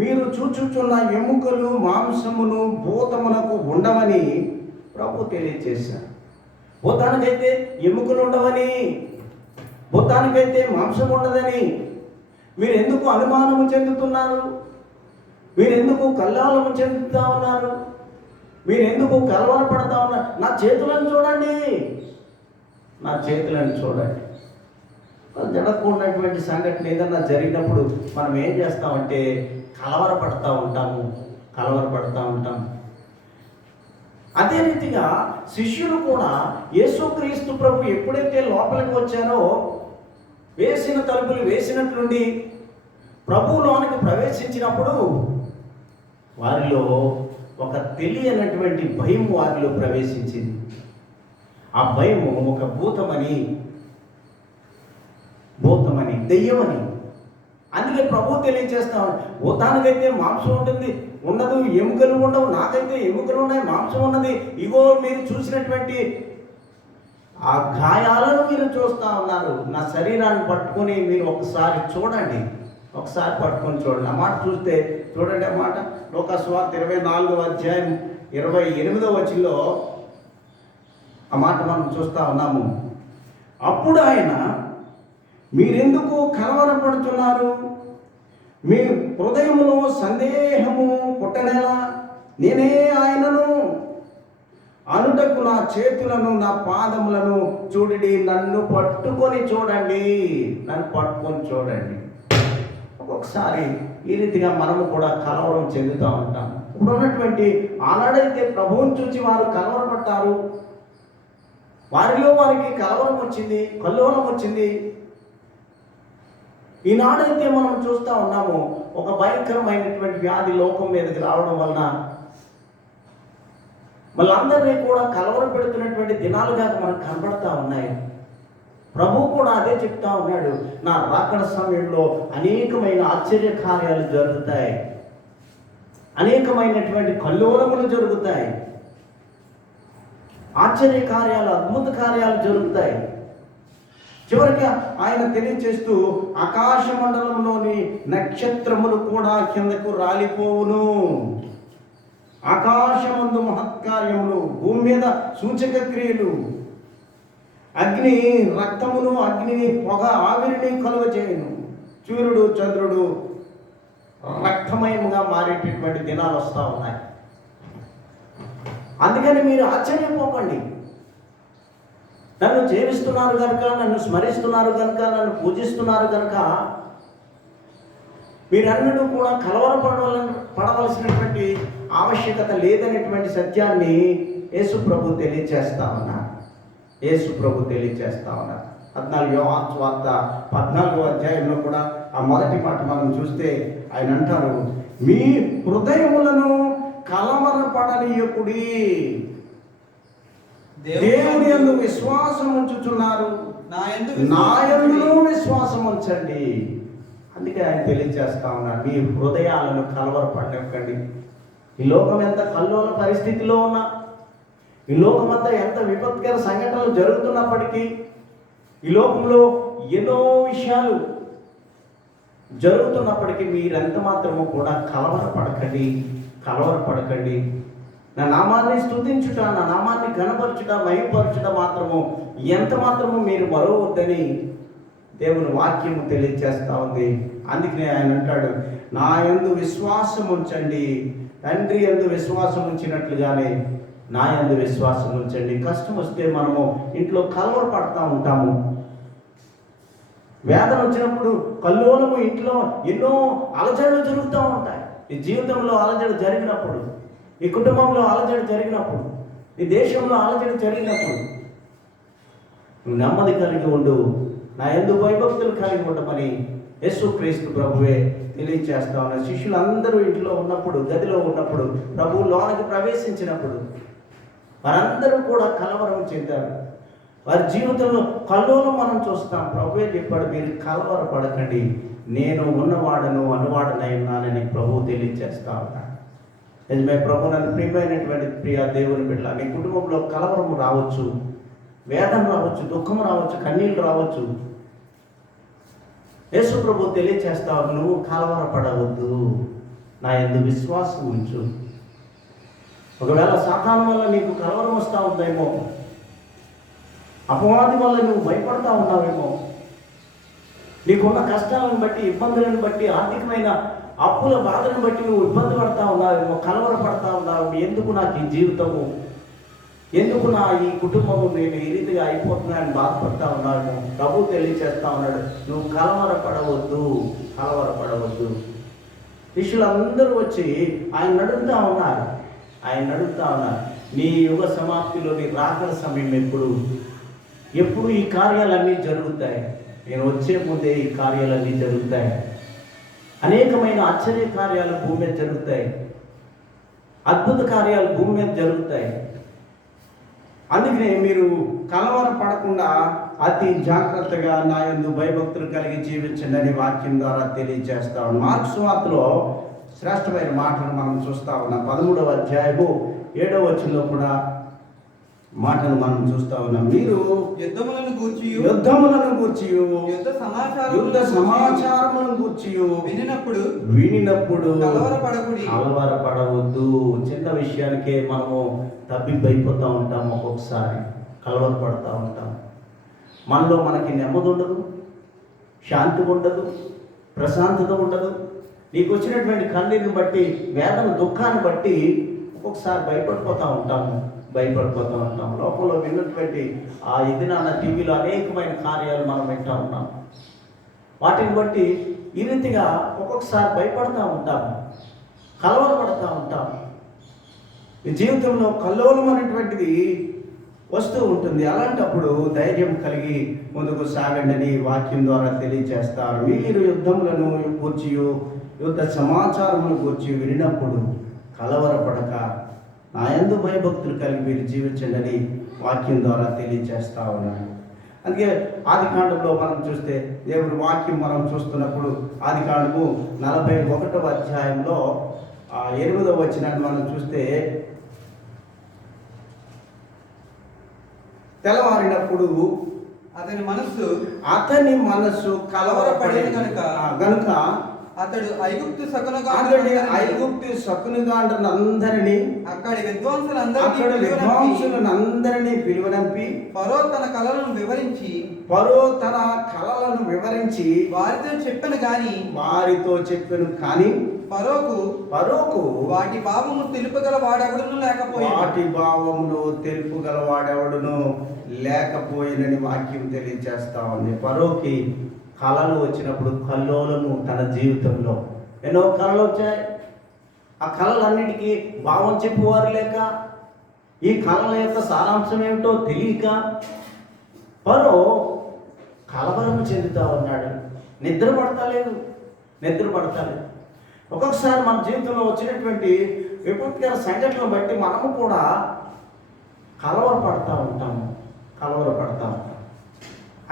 మీరు చూచుచున్న ఎముకలు మాంసమును భూతమునకు ఉండవని ప్రభు తెలియచేశారు. భూతానికైతే ఎముకలు ఉండవని, భూతానికైతే మాంసం ఉండదని మీరు ఎందుకు అనుమానము చెందుతున్నారు? మీరెందుకు కల్లాలము చెందుతా ఉన్నారు? మీరెందుకు కలవరపడతా ఉన్నారు? నా చేతులను చూడండి, నా చేతులను చూడండి. జరగకూడనటువంటి సంఘటన ఏదన్నా జరిగినప్పుడు మనం ఏం చేస్తామంటే కలవరపడతా ఉంటాము. అదే రీతిగా శిష్యులు కూడా యేసుక్రీస్తు ప్రభు ఎప్పుడైతే లోపలికి వచ్చారో వేసిన తలుపులు వేసినట్లుండి ప్రభువులోనికి ప్రవేశించినప్పుడు వారిలో ఒక తెలియనటువంటి భయం వారిలో ప్రవేశించింది. ఆ భయము ఒక భూతమని, దెయ్యమని. అందుకే ప్రభు తెలియచేస్తా, భూతానికైతే మాంసం ఉండదు, ఎముకలు ఉండవు. నాకైతే ఎముకలు ఉన్నాయి, మాంసం ఉన్నది. ఇగో మీరు చూసినటువంటి ఆ గాయాలను మీరు చూస్తూ ఉన్నారు. నా శరీరాన్ని పట్టుకొని మీరు ఒకసారి చూడండి, ఒకసారి పట్టుకొని చూడండి. ఆ మాట చూస్తే చూడండి. ఆ మాట లోకా సువార్త 24వ అధ్యాయం 28వ వచనంలో ఆ మాట మనం చూస్తూ ఉన్నాము. అప్పుడు ఆయన, మీరెందుకు కలవరపడుతున్నారు? మీ హృదయములో సందేహము పుట్టనేలా? నేనే ఆయనను అనుటకు నా చేతులను నా పాదములను చూడండి, నన్ను పట్టుకొని చూడండి, ఒక్కొక్కసారి ఈ రీతిగా మనము కూడా కలవరం చెందుతూ ఉంటాం. ఇప్పుడు ఉన్నటువంటి ఆనాడైతే ప్రభువుని చూసి వారు కలవరపడ్డారు, వారిలో వారికి కలవరం వచ్చింది, కల్లోలం వచ్చింది. ఈనాడైతే మనం చూస్తూ ఉన్నాము, ఒక భయంకరమైనటువంటి వ్యాధి లోకం మీదకి రావడం వలన వాళ్ళందరినీ కూడా కలవరం పెడుతున్నటువంటి దినాలుగా మనకు కనబడతా ఉన్నాయి. ప్రభువు కూడా అదే చెప్తా ఉన్నాడు, నా రాకడ సమయంలో అనేకమైన ఆశ్చర్య కార్యాలు జరుగుతాయి, అనేకమైనటువంటి కల్లోలములు జరుగుతాయి. ఆశ్చర్య కార్యాలు, అద్భుత కార్యాలు జరుగుతాయి. చివరికి ఆయన తెలియచేస్తూ ఆకాశ మండలంలోని నక్షత్రములు కూడా కిందకు రాలిపోవును. ఆకాశమందు మహత్కార్యములు, భూమి మీద సూచక క్రియలు, అగ్ని రక్తమును, అగ్నిని, పొగ, ఆవిరిని కలుగజేయును. సూర్యుడు చంద్రుడు రక్తమయముగా మారేటటువంటి దినాలు వస్తూ ఉన్నాయి. అందుకని మీరు ఆశ్చర్యపోకండి. నన్ను జీవిస్తున్నారు కనుక, నన్ను స్మరిస్తున్నారు కనుక, నన్ను పూజిస్తున్నారు కనుక మీరన్నడూ కూడా పడవలసినటువంటి ఆవశ్యకత లేదనేటువంటి సత్యాన్ని యేసు ప్రభు తెలియచేస్తా ఉన్నారు. 14 యోహాను సువార్త 14వ అధ్యాయంలో కూడా ఆ మొదటి మాట మనం చూస్తే ఆయన అంటారు, మీ హృదయములను కలవరపడనీయకుడి, దేవుని యందు విశ్వాసం ఉంచుచున్నారు, నా యందు విశ్వాసం ఉంచండి. అందుకే ఆయన తెలియజేస్తా ఉన్నారు, మీ హృదయాలను కలవరపడకండి. ఈ లోకం ఎంత కల్లోల పరిస్థితిలో ఉన్నా, ఈ లోకమంతా ఎంత విపత్కర సంఘటనలు జరుగుతున్నప్పటికీ, ఈ లోకంలో ఎన్నో విషయాలు జరుగుతున్నప్పటికీ మీరెంత మాత్రము కూడా కలవరపడకండి. నా నామాన్ని స్తుతించుట, నా నామాన్ని ఘనపరచుట, మహిమపరచుట మాత్రము ఎంత మాత్రము మీరు మరవద్దని దేవుని వాక్యము తెలియజేస్తూ ఉంది. అందుకనే ఆయన అంటాడు, నా యందు విశ్వాసం ఉంచండి, తండ్రి యందు విశ్వాసం ఉంచినట్లుగానే నా యందు విశ్వాసం ఉంచండి. కష్టం వస్తే మనము ఇంట్లో కలవరపడతా ఉంటాము. వేదన వచ్చినప్పుడు కల్లోలము, ఇంట్లో ఎన్నో అలజడులు జరుగుతూ ఉంటాయి. ఈ జీవితంలో అలజడి జరిగినప్పుడు, ఈ కుటుంబంలో అలజడి జరిగినప్పుడు, ఈ దేశంలో అలజడి జరిగినప్పుడు నువ్వు నెమ్మది కలిగి ఉండు, నా యందు భయభక్తులు కలిగి ఉండమని యేసుక్రీస్తు ప్రభువే తెలియచేస్తా ఉన్నారు. శిష్యులందరూ ఇంట్లో ఉన్నప్పుడు, గదిలో ఉన్నప్పుడు, ప్రభువు లోనికి ప్రవేశించినప్పుడు వారందరూ కూడా కలవరం చెందారు. వారి జీవితంలో కల్లోలం మనం చూస్తాం. ప్రభువే చెప్పాడు, మీరు కలవరపడకండి, నేను ఉన్నవాడను అనువాడనై ఉన్నానని ప్రభువు తెలియచేస్తా ఉన్నాడు. నిజమే ప్రభు, నన్ను ప్రియ దేవుని బిడ్డ, నీ కుటుంబంలో కలవరం రావచ్చు, వేదన రావచ్చు, దుఃఖం రావచ్చు, కన్నీళ్ళు రావచ్చు. యేసు ప్రభు తెలియచేస్తావు, నువ్వు కలవరపడవద్దు, నా యందు విశ్వాసం ఉంచు. ఒకవేళ సాతాను వల్ల నీకు కలవరం వస్తూ ఉందేమో, అపవాది వల్ల నువ్వు భయపడతా ఉన్నావేమో, నీకున్న కష్టాలను బట్టి, ఇబ్బందులను బట్టి, ఆర్థికమైన అప్పుల బాధలను బట్టి నువ్వు ఇబ్బంది పడతా ఉన్నావేమో, కలవరపడతా ఉన్నావు. ఎందుకు నాకు ఈ జీవితము, ఎందుకు నా ఈ కుటుంబము, నేను ఈ రీతిగా అయిపోతున్నాయని బాధపడతా ఉన్నాను. ప్రభు తెలియచేస్తా ఉన్నాడు, నువ్వు కలవరపడవద్దు. శిష్యులందరూ వచ్చి ఆయన అడుగుతా ఉన్నారు, నీ యుగ సమాప్తిలో నీ రాకడ సమయం ఎప్పుడు ఈ కార్యాలన్నీ జరుగుతాయి? నేను వచ్చే ముందే ఈ కార్యాలన్నీ జరుగుతాయి. అనేకమైన ఆశ్చర్య కార్యాలు భూమి మీద జరుగుతాయి, అద్భుత కార్యాలు భూమి మీద జరుగుతాయి. అందుకనే మీరు కలవరపడకుండా అతి జాగ్రత్తగా నా యందు భయభక్తులు కలిగి జీవించండి అని వాక్యం ద్వారా తెలియజేస్తా ఉన్నాం. మార్కు సువార్తలో శ్రేష్టమైన మాటను మనం చూస్తా ఉన్నాం. 13వ అధ్యాయము 7వ వచనంలో కూడా మాటను మనం చూస్తా ఉన్నాం. మీరు యుద్ధములను గూర్చి యుద్ధ సమాచారములను గూర్చి వినినప్పుడు కలవరపడవద్దు. చిన్న విషయానికే మనము తప్పిపోయిపోతూ ఉంటాం, ఒక్కొక్కసారి కలవరపడతా ఉంటాం. మనలో మనకి నెమ్మది ఉండదు, శాంతి ఉండదు, ప్రశాంతత ఉండదు. నీకు వచ్చినటువంటి కన్నీరుని బట్టి, వేదన దుఃఖాన్ని బట్టి ఒక్కొక్కసారి భయపడిపోతూ ఉంటాము. లోపల విన్నటువంటి ఆ నాన్న టీవీలో అనేకమైన కార్యాలు మనం వింటూ ఉన్నాం. వాటిని బట్టి ఈ రీతిగా ఒక్కొక్కసారి భయపడుతూ ఉంటాము, కలవరపడుతూ ఉంటాము. ఈ జీవితంలో కల్లోలం అనేటువంటిది వస్తూ ఉంటుంది. అలాంటప్పుడు ధైర్యం కలిగి ముందుకు సాగండి వాక్యం ద్వారా తెలియజేస్తారు. మీరు యుద్ధములను గూర్చి, యుద్ధ సమాచారమును గూర్చి వినినప్పుడు కలవరపడక నా యందు భయభక్తులు కలిగి మీరు జీవించండి వాక్యం ద్వారా తెలియజేస్తా ఉన్నాను. అందుకే ఆదికాండంలో మనం చూస్తే, దేవుడి వాక్యం మనం చూస్తున్నప్పుడు ఆదికాండము 41వ అధ్యాయంలో 8వ వచనాన్ని మనం చూస్తే, తెల్లవారినప్పుడు అతని మనస్సు అతని మనస్సు కలవరపడేది గనుక అతడు ఐగుప్తు అతడి శకునగాండ్రులందరినీ, ఐగుప్తు శకునగాండ్రులందరినీ అక్కడి అక్కడ విద్వాంసులందరినీ విద్వాంసులనందరినీ పిలువనంపి ఫరో తన కలలను వివరించి ఫరో తన కలలను వివరించి వారితో చెప్పను గాని వారితో చెప్పెను కానీ ఫరోకు వాటి పాపము తెలుపగల వాడెవడును లేకపోయాడు. వాటి భావమును తెలుపుగలవాడెవడును లేకపోయినని వాక్యం తెలియజేస్తా ఉంది. ఫరోకి కళలు వచ్చినప్పుడు కల్లోలము తన జీవితంలో ఎన్నో కళలు వచ్చాయి. ఆ కళలన్నిటికీ భావం చెప్పువారు లేక, ఈ కళల యొక్క సారాంశం ఏమిటో తెలియక ఫరో కలవరం చెందుతా ఉన్నాడు. నిద్ర పడతలేదు. ఒక్కొక్కసారి మన జీవితంలో వచ్చినటువంటి విపత్కర సంఘటనలు బట్టి మనము కూడా కలవరపడతా ఉంటాము.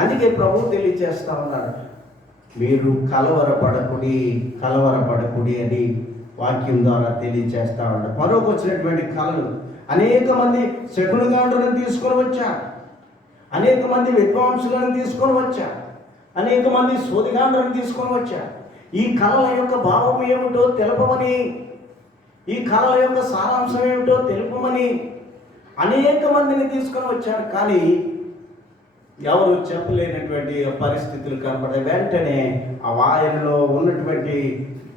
అందుకే ప్రభువు తెలియజేస్తా ఉన్నాడు, మీరు కలవరపడకుడి అని వాక్యం ద్వారా తెలియజేస్తా ఉన్నాడు. ఫరోకు వచ్చినటువంటి కళలు అనేక మంది శకునగాండ్రులను తీసుకొని వచ్చారు, అనేక మంది విద్వాంసులను తీసుకొని వచ్చారు, అనేక మంది సోదిగాండ్రులను తీసుకొని వచ్చారు. ఈ కళల యొక్క భావం ఏమిటో తెలుపమని, ఈ కళల యొక్క సారాంశం ఏమిటో తెలుపమని అనేక మందిని తీసుకొని వచ్చారు. కానీ ఎవరు చెప్పలేనటువంటి పరిస్థితులు కనపడే వెంటనే ఆ వాయనలో ఉన్నటువంటి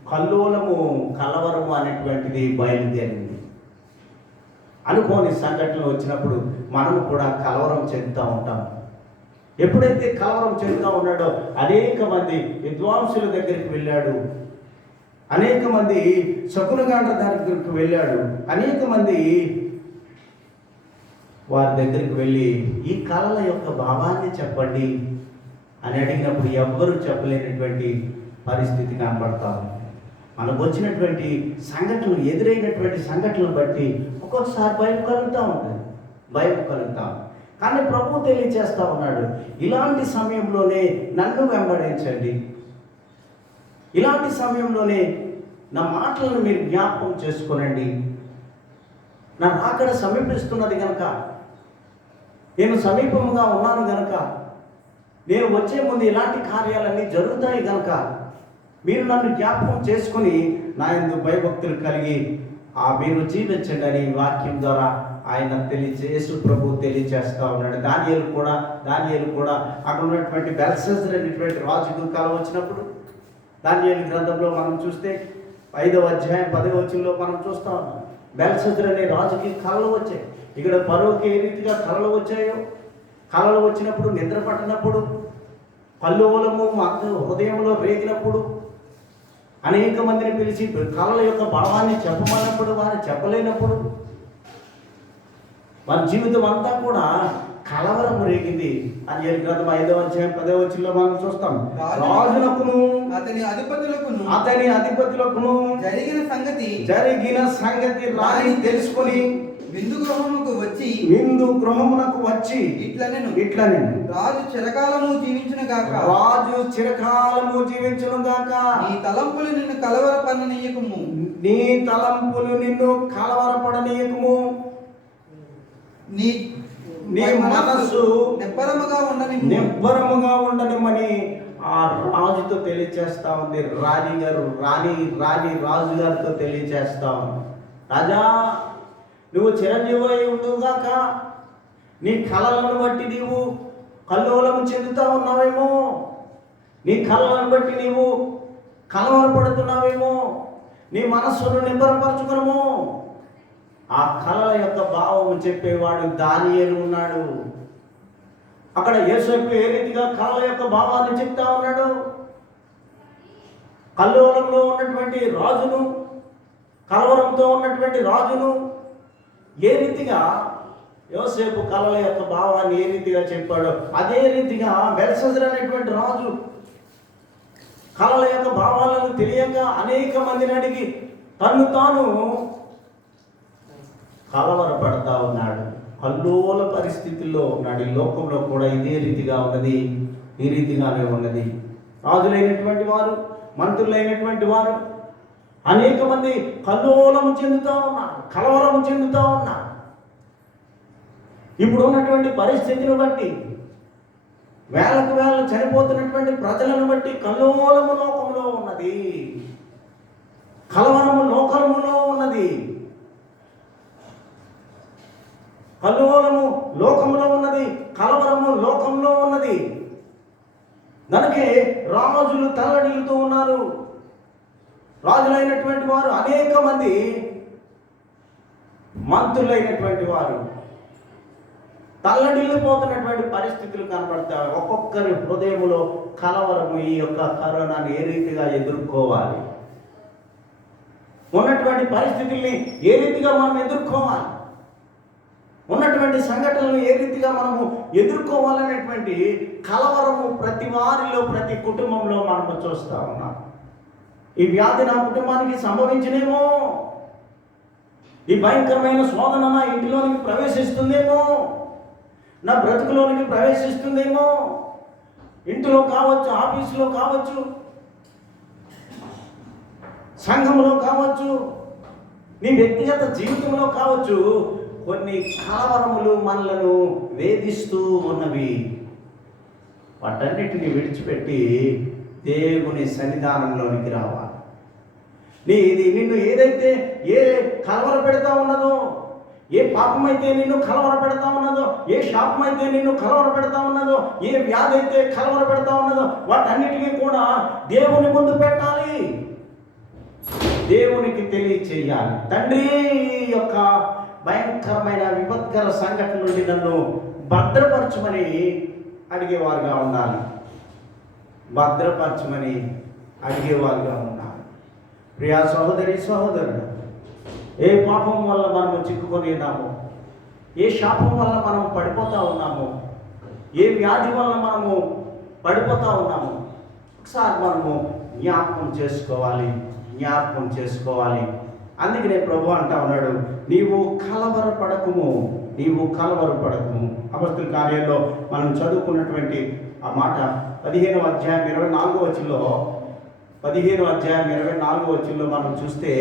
కలవరము అనేటువంటిది బయలుదేరింది. అనుకోని సంఘటనలు వచ్చినప్పుడు మనము కూడా కలవరం చెందుతూ ఉంటాం. ఎప్పుడైతే కలవరం చెందుతూ ఉన్నాడో అనేక మంది విద్వాంసుల దగ్గరికి వెళ్ళాడు, అనేక మంది శకునగాండ్ర దగ్గరికి వెళ్ళాడు, అనేక మంది వారి దగ్గరికి వెళ్ళి ఈ కళల యొక్క భావాన్ని చెప్పండి అని అడిగినప్పుడు ఎవ్వరూ చెప్పలేనటువంటి పరిస్థితి కనబడతారు. మనకు వచ్చినటువంటి సంఘటనలు, ఎదురైనటువంటి సంఘటనలు బట్టి ఒక్కొక్కసారి భయం కలుగుతూ ఉంటుంది. కానీ ప్రభువు తెలియచేస్తూ ఉన్నాడు, ఇలాంటి సమయంలోనే నన్ను వెంబడించండి, ఇలాంటి సమయంలోనే నా మాటలను మీరు జ్ఞాపకం చేసుకోనండి. నా రాకడ సమీపిస్తున్నది కనుక, నేను సమీపంగా ఉన్నాను కనుక, నేను వచ్చే ముందు ఇలాంటి కార్యాలన్నీ జరుగుతాయి కనుక మీరు నన్ను జ్ఞాపకం చేసుకుని నా యందు భయభక్తులు కలిగి మీరు జీవించండి అని వాక్యం ద్వారా ఆయన యేసు ప్రభు తెలియజేస్తూ ఉన్నాడు. దానియేలు కూడా అక్కడ ఉన్నటువంటి బెల్షస్సర్ అనేటువంటి రాజుకు కల వచ్చినప్పుడు దానియేలు గ్రంథంలో మనం చూస్తే 5వ అధ్యాయం 10వ వచనంలో మనం చూస్తా ఉన్నాం. బెల్షస్సర్ అనే రాజుకి కళలు వచ్చాయి. ఇక్కడ ఫరోకి ఏ రీతిగా కళలు వచ్చాయో, కళలు వచ్చినప్పుడు నిద్ర పట్టినప్పుడు, కల్లోలము హృదయంలో రేగినప్పుడు, అనేక మందిని పిలిచి కళల యొక్క భావాన్ని చెప్పమన్నప్పుడు వారు చెప్పలేనప్పుడు మన జీవితం అంతా కూడా కలవరం రేగింది అని గ్రంథం 5వ అధ్యాయం 10వ వచనంలో మనం చూస్తాం. రాజులకును అతని అధిపతులకును జరిగిన సంగతి రాణి తెలుసుకొని విందు గృహమునకు వచ్చి ఇట్లనెను, రాజు చిరకాలము జీవించును గాక. నీ తలంపులు నిన్ను కలవరపడనీయకుము. నీ మనస్సు నిబ్బరముగా ఉండనిమ్మని ఆ రాజుతో తెలియచేస్తా ఉంది. రాజు గారితో తెలియచేస్తా ఉంది, రాజా నువ్వు చిరంజీవి ఉండుగాక, నీ కళలను బట్టి నీవు కల్లోలము చెందుతా ఉన్నావేమో, నీ కళలను బట్టి నీవు కలవరపడుతున్నావేమో, నీ మనస్సును నిబ్బరపరచుకునము. ఆ కళల యొక్క భావము చెప్పేవాడు దానియేలు ఉన్నాడు. అక్కడ యేసేపు ఏ రీతిగా కళల యొక్క భావాన్ని చెప్తా ఉన్నాడు. కల్లోలంలో ఉన్నటువంటి రాజును, కలవరంతో ఉన్నటువంటి రాజును ఏ రీతిగా యోసేపు కళల యొక్క భావాన్ని ఏ రీతిగా చెప్పాడో అదే రీతిగా బెల్షస్సర్ అనేటువంటి రాజు కళల యొక్క భావాలను తెలియక అనేక మందిని అడిగి తను తాను కలవరపడతా ఉన్నాడు. కల్లోల పరిస్థితుల్లో ఉన్నాడు. ఈ లోకంలో కూడా ఇదే రీతిగా ఉన్నది, ఈ రీతిగానే ఉన్నది. రాజులైనటువంటి వారు, మంత్రులైనటువంటి వారు అనేక మంది కల్లోలము చెందుతూ ఉన్నారు, కలవరము చెందుతూ ఉన్నారు. ఇప్పుడు ఉన్నటువంటి పరిస్థితిని బట్టి, వేలకు వేల చనిపోతున్నటువంటి ప్రజలను బట్టి కల్లోలము లోకంలో ఉన్నది, కలవరము లోకములో ఉన్నది, కల్లోలము లోకములో ఉన్నది, కలవరము లోకంలో ఉన్నది. దానికే రాజులు తల్లడిల్లుతూ ఉన్నారు. రాజులైనటువంటి వారు అనేక మంది, మంత్రులైనటువంటి వారు తల్లడిల్లిపోతున్నటువంటి పరిస్థితులు కనబడతాయి. ఒక్కొక్కరి హృదయంలో కలవరము, ఈ యొక్క కరోనాను ఏ రీతిగా ఎదుర్కోవాలి, ఉన్నటువంటి పరిస్థితుల్ని ఏ రీతిగా మనం ఎదుర్కోవాలి, ఉన్నటువంటి సంఘటనలను ఏ రీతిగా మనము ఎదుర్కోవాలనేటువంటి కలవరము ప్రతి వారిలో, ప్రతి కుటుంబంలో మనము చూస్తూ ఉన్నాం. ఈ వ్యాధి నా కుటుంబానికి సంభవించినేమో, ఈ భయంకరమైన శోధన నా ఇంటిలోనికి ప్రవేశిస్తుందేమో, నా బ్రతుకులోనికి ప్రవేశిస్తుందేమో, ఇంటిలో కావచ్చు, ఆఫీసులో కావచ్చు, సంఘంలో కావచ్చు, నీ వ్యక్తిగత జీవితంలో కావచ్చు, కొన్ని కలవరములు మనలను వేధిస్తూ ఉన్నవి. వాటన్నిటిని విడిచిపెట్టి దేవుని సన్నిధానంలోనికి రావాలి. నిన్ను ఏదైతే ఏ కలవర పెడతా ఉన్నదో, ఏ పాపం అయితే నిన్ను కలవర పెడతా ఉన్నదో, ఏ శాపం అయితే నిన్ను కలవర పెడతా ఉన్నదో, ఏ వ్యాధి అయితే కలవర పెడతా ఉన్నదో, వాటన్నిటికీ కూడా దేవుని ముందు పెట్టాలి, దేవునికి తెలియచేయాలి. తండ్రి, ఈ యొక్క భయంకరమైన విపత్కర సంఘటన నుండి నన్ను భద్రపరచమని అడిగేవారుగా ఉండాలి, భద్రపరచమని అడిగేవారుగా ఉండాలి. ప్రియా సహోదరి సహోదరుడు, ఏ పాపం వల్ల మనము చిక్కుకొని ఉన్నామో, ఏ శాపం వల్ల మనం పడిపోతూ ఉన్నామో, ఏ వ్యాధి వల్ల మనము పడిపోతూ ఉన్నామో, ఒకసారి మనము జ్ఞాపకం చేసుకోవాలి. అందుకనే ప్రభు అంటా ఉన్నాడు, నీవు కలవరపడకుము. అపొస్తలుల కార్యాల్లో మనం చదువుకున్నటువంటి ఆ మాట 15వ అధ్యాయం 24వ వచనంలో, 15వ అధ్యాయం 24వ వచనంలో మనం చూస్తే,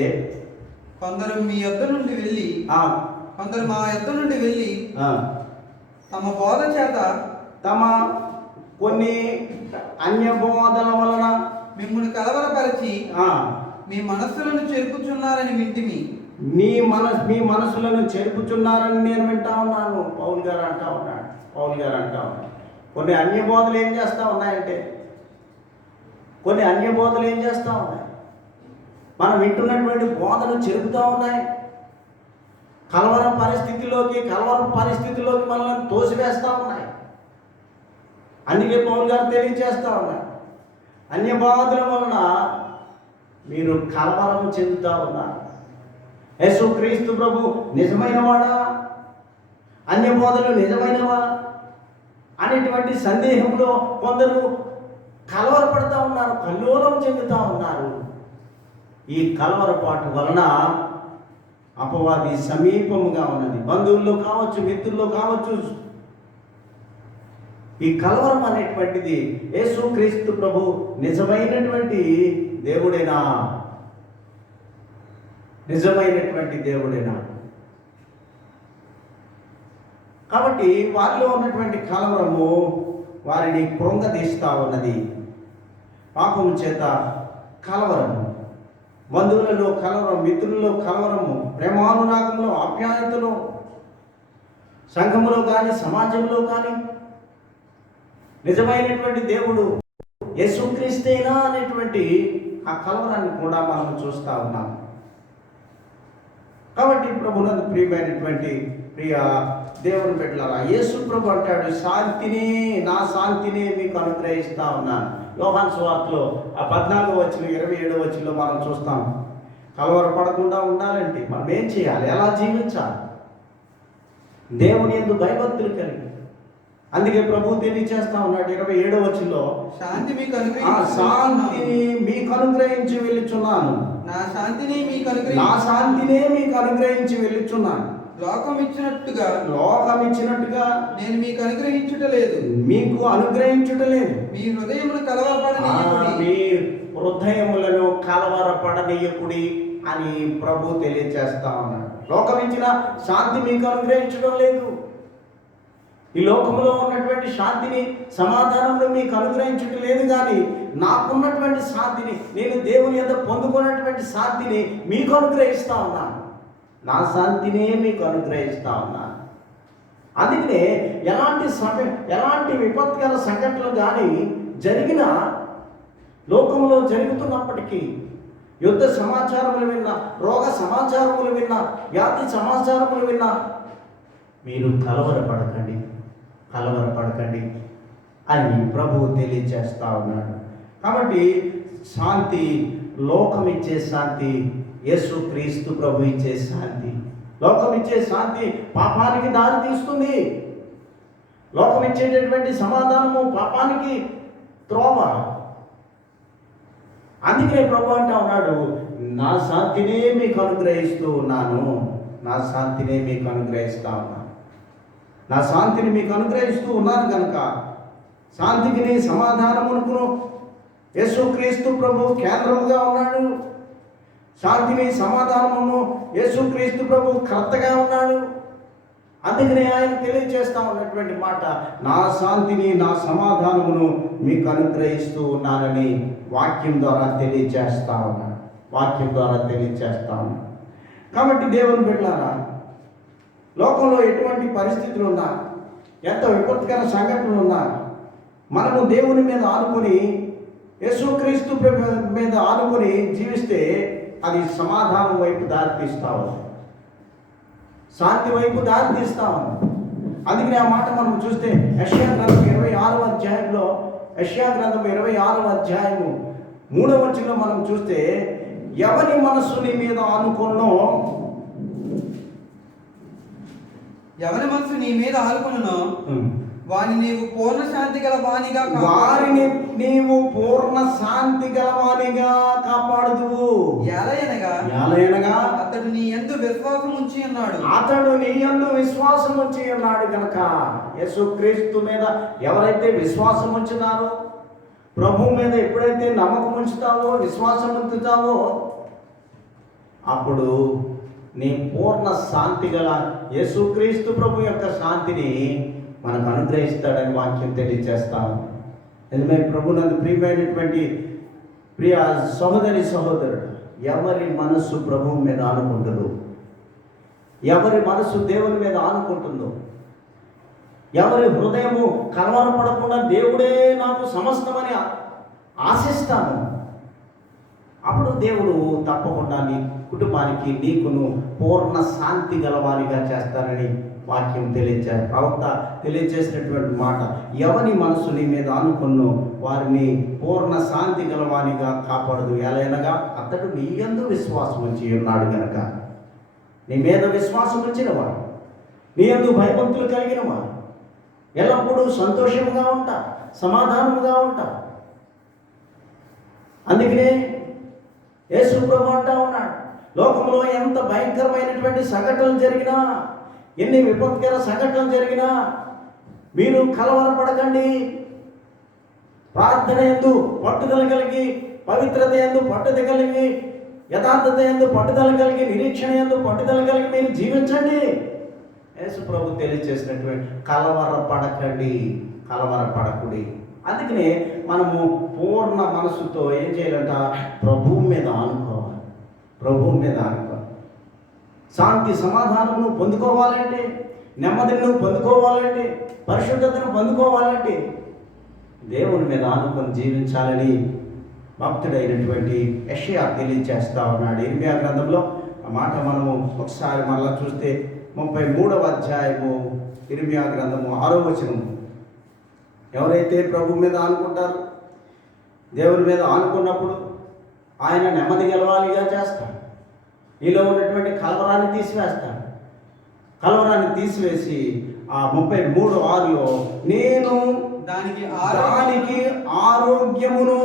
కొందరు మీ యొద్ద నుండి వెళ్ళి కొందరు మా యొద్ద నుండి వెళ్ళి తమ బోధ చేత, తమ కొన్ని అన్య బోధల వలన మిమ్మల్ని కలవరపరిచి మీ మనస్సులను చెరుపుచున్నారని వింటిమి. మీ మనసులను చెరుపుచున్నారని నేను వింటా ఉన్నాను. పౌలు గారు అంటా ఉన్నాడు. కొన్ని అన్య బోధలు ఏం చేస్తూ ఉన్నాయంటే, మనం వింటున్నటువంటి బోధలు చెరుపుతూ ఉన్నాయి, కలవర పరిస్థితిలోకి మనల్ని తోసివేస్తూ ఉన్నాయి. అందుకే పౌలు గారు తెలియజేస్తూ ఉన్నారు, అన్య బోధల వలన మీరు కలవరం చెందుతూ ఉన్నారు. యేసుక్రీస్తు ప్రభు నిజమైన వాడా, అన్య బోధలు నిజమైనవా అనేటువంటి సందేహంలో కొందరు కలవరపడుతూ ఉన్నారు, కల్లోలం చెందుతూ ఉన్నారు. ఈ కలవరపాటు వలన అపవాది సమీపముగా ఉన్నది. బంధువుల్లో కావచ్చు, మిత్రుల్లో కావచ్చు. ఈ కలవరం అనేటువంటిది యేసుక్రీస్తు ప్రభు నిజమైనటువంటి దేవుడేనా? కాబట్టి వారిలో ఉన్నటువంటి కలవరము వారిని కృంగదీస్తూ ఉన్నది. పాపము చేత కలవరము, బంధువులలో కలవరం, మిత్రులలో కలవరము, ప్రేమానురాగంలో, ఆప్యాయతలో, సంఘములో కానీ సమాజంలో కానీ నిజమైనటువంటి దేవుడు యేసుక్రీస్తేనా అనేటువంటి ఆ కలవరాన్ని కూడా మనం చూస్తూ ఉన్నాం. కాబట్టి ప్రభునందు ప్రియమైనటువంటి ప్రియ దేవుని బిడ్డలారా, యేసు ప్రభు అంటాడు, నా శాంతిని మీకు అనుగ్రహిస్తా ఉన్నాను. యోహాను సువార్తలో ఆ 14వ వచనం 27వ వచనంలో మనం చూస్తాం. కలవరపడకుండా ఉండాలంటే మనం ఏం చేయాలి, ఎలా జీవించాలి? దేవుని యందు భయభక్తులు కలిగి. అందుకే ప్రభు తెలియజేస్తా ఉన్నాడు 27వ వచనంలో, శాంతిని మీకు అనుగ్రహించి వెళ్ళుచున్నాను. నా శాంతినే మీకు అనుగ్రహించి వెళ్ళుచున్నాను. లోకం ఇచ్చినట్టుగా నేను మీకు అనుగ్రహించుటలేదు. మీ హృదయములను కలవరపడనీయకుడి అని ప్రభు తెలియజేస్తా ఉన్నాడు. అని ప్రభు తెలియజేస్తా ఉన్నాడు. మీ హృదయములను కలవరపడనీయకుడి అని ప్రభు తెలియజేస్తా ఉన్నాడు. లోకం ఇచ్చిన శాంతి మీకు అనుగ్రహించడం లేదు. మీకు అనుగ్రహించడం లేదు. మీ హృదయములను కలవరపడనీయకుడి అని ప్రభు తెలియజేస్తా ఉన్నాడు. లోకం ఇచ్చిన శాంతి మీకు అనుగ్రహించడం లేదు. ఈ లోకంలో ఉన్నటువంటి శాంతిని సమాధానంలో మీకు అనుగ్రహించడం లేదు, కానీ నాకున్నటువంటి శాంతిని, నేను దేవుని యొద్ద పొందుకున్నటువంటి శాంతిని మీకు అనుగ్రహిస్తా ఉన్నాను. నా శాంతినే మీకు అనుగ్రహిస్తా ఉన్నాను. అందుకనే ఎలాంటి విపత్కర సంఘటనలు కానీ జరిగిన లోకంలో జరుగుతున్నప్పటికీ, యుద్ధ సమాచారములు విన్నా, రోగ సమాచారములు విన్నా, వ్యాధి సమాచారములు విన్నా, మీరు కలవరపడకండి అని ప్రభువు తెలియజేస్తా ఉన్నాడు. కాబట్టి శాంతి, లోకం ఇచ్చే శాంతి, యేసుక్రీస్తు ప్రభు ఇచ్చే శాంతి. లోకం ఇచ్చే శాంతి పాపానికి దారి తీస్తుంది. లోకం ఇచ్చేటటువంటి సమాధానము పాపానికి త్రోవ. అందుకే ప్రభు అంటా ఉన్నాడు, నా శాంతినే మీకు అనుగ్రహిస్తూ ఉన్నాను, నా శాంతినే మీకు అనుగ్రహిస్తా ఉన్నాను. నా శాంతిని మీకు అనుగ్రహిస్తూ ఉన్నాను కనుక శాంతికి సమాధానమును యేసుక్రీస్తు ప్రభు కేంద్రముగా ఉన్నాడు. శాంతిని సమాధానమును యేసుక్రీస్తు ప్రభు కర్తగా ఉన్నాడు. అందుకనే ఆయన తెలియజేస్తా ఉన్నటువంటి మాట, నా శాంతిని నా సమాధానమును మీకు అనుగ్రహిస్తూ ఉన్నానని వాక్యం ద్వారా తెలియజేస్తా ఉన్నాడు. కాబట్టి దేవుని బిడ్డలారా, లోకంలో ఎటువంటి పరిస్థితులు ఉన్నా, ఎంత విపత్కర సంఘటనలు ఉన్నా, మనము దేవుని మీద ఆనుకొని, యేసుక్రీస్తు మీద ఆనుకొని జీవిస్తే అది సమాధానం వైపు దారితీస్తా ఉంది, శాంతి వైపు దారితీస్తా ఉంది. అందుకని ఆ మాట మనం చూస్తే యెషయా గ్రంథం 26వ అధ్యాయంలో, యెషయా గ్రంథం 26వ అధ్యాయము 3వ వచనంలో మనం చూస్తే, ఎవరి మనస్సు నీ మీద ఆనుకున్నో, ఎవరి మనసు నీ మీద ఆనుకున్నో వారిని నీవు పూర్ణ శాంతి గల వానిగా కాపాడుదువు. ఎలయనగా అతడు నీ యందు విశ్వాసం ఉంచి ఉన్నాడు కనుక, యేసుక్రీస్తు మీద ఎవరైతే విశ్వాసం ఉంచుతారో, ప్రభు మీద ఎప్పుడైతే నమ్మకం ఉంచుతావో, విశ్వాసం ఉంచుతావో, అప్పుడు నీ పూర్ణ శాంతి గల యేసుక్రీస్తు ప్రభు యొక్క శాంతిని మనకు అనుగ్రహిస్తాడని వాక్యం తెలియజేస్తాను. ఎందుకంటే ప్రభునందు ప్రియమైనటువంటి ప్రియ సహోదరుడు, ఎవరి మనస్సు ప్రభువు మీద ఆనుకుంటుందో, ఎవరి మనస్సు దేవుని మీద ఆనుకుంటుందో, ఎవరి హృదయము కలవరపడకుండా దేవుడే నాకు సమస్తమని ఆశిస్తాను, అప్పుడు దేవుడు తప్పకుండా నీ కుటుంబానికి, నీకును పూర్ణ శాంతి గలవానిగా చేస్తానని వాక్యం ప్రవక్త తెలియజేసినటువంటి మాట. ఎవరి మనసు నీ మీద ఆనుకున్నో వారిని పూర్ణ శాంతి గలవానిగా కాపాడదు. ఎలయనగా అతడు నీ యందు విశ్వాసం ఉంచి ఉన్నాడు గనక. నీ మీద విశ్వాసం ఉంచిన వాడు, నీ యందు భయభక్తులు కలిగిన వాడు ఎల్లప్పుడూ సంతోషముగా ఉంటా, సమాధానముగా ఉంటా. అందుకనే యేసు ప్రభు అంటా ఉన్నాడు, లోకంలో ఎంత భయంకరమైనటువంటి సంఘటనలు జరిగినా, ఎన్ని విపత్కర సంఘటనలు జరిగినా మీరు కలవరపడకండి. ప్రార్థన యందు పట్టుదల కలిగి, పవిత్రత యందు పట్టుదల కలిగి, యథార్థత యందు పట్టుదల కలిగి, నిరీక్షణ యందు పట్టుదల కలిగి మీరు జీవించండి. యేసు ప్రభు తెలియజేసినటువంటి కలవరపడకుడి. అందుకనే మనము పూర్ణ మనసుతో ఏం చేయాలంట, ప్రభువు మీద ఆనుకోవాలి. శాంతి సమాధానమును పొందుకోవాలంటే, నెమ్మదిని పొందుకోవాలంటే, పరిశుద్ధతను పొందుకోవాలంటే దేవుని మీద ఆనుకొని జీవించాలని భక్తుడైనటువంటి యెషయా తెలియజేస్తా ఉన్నాడు. ఇర్మియా గ్రంథంలో ఆ మాట మనము ఒకసారి మళ్ళా చూస్తే 33వ అధ్యాయము ఇర్మియా గ్రంథము 6వ వచనం. ఎవరైతే ప్రభు మీద ఆనుకుంటారో, దేవుని మీద ఆనుకున్నప్పుడు ఆయన నెమ్మది గెలవాలిగా చేస్తాడు. నీలో ఉన్నటువంటి కలవరాన్ని తీసివేసి ఆ 33:6లో నేను దానికి ఆరోగ్యమును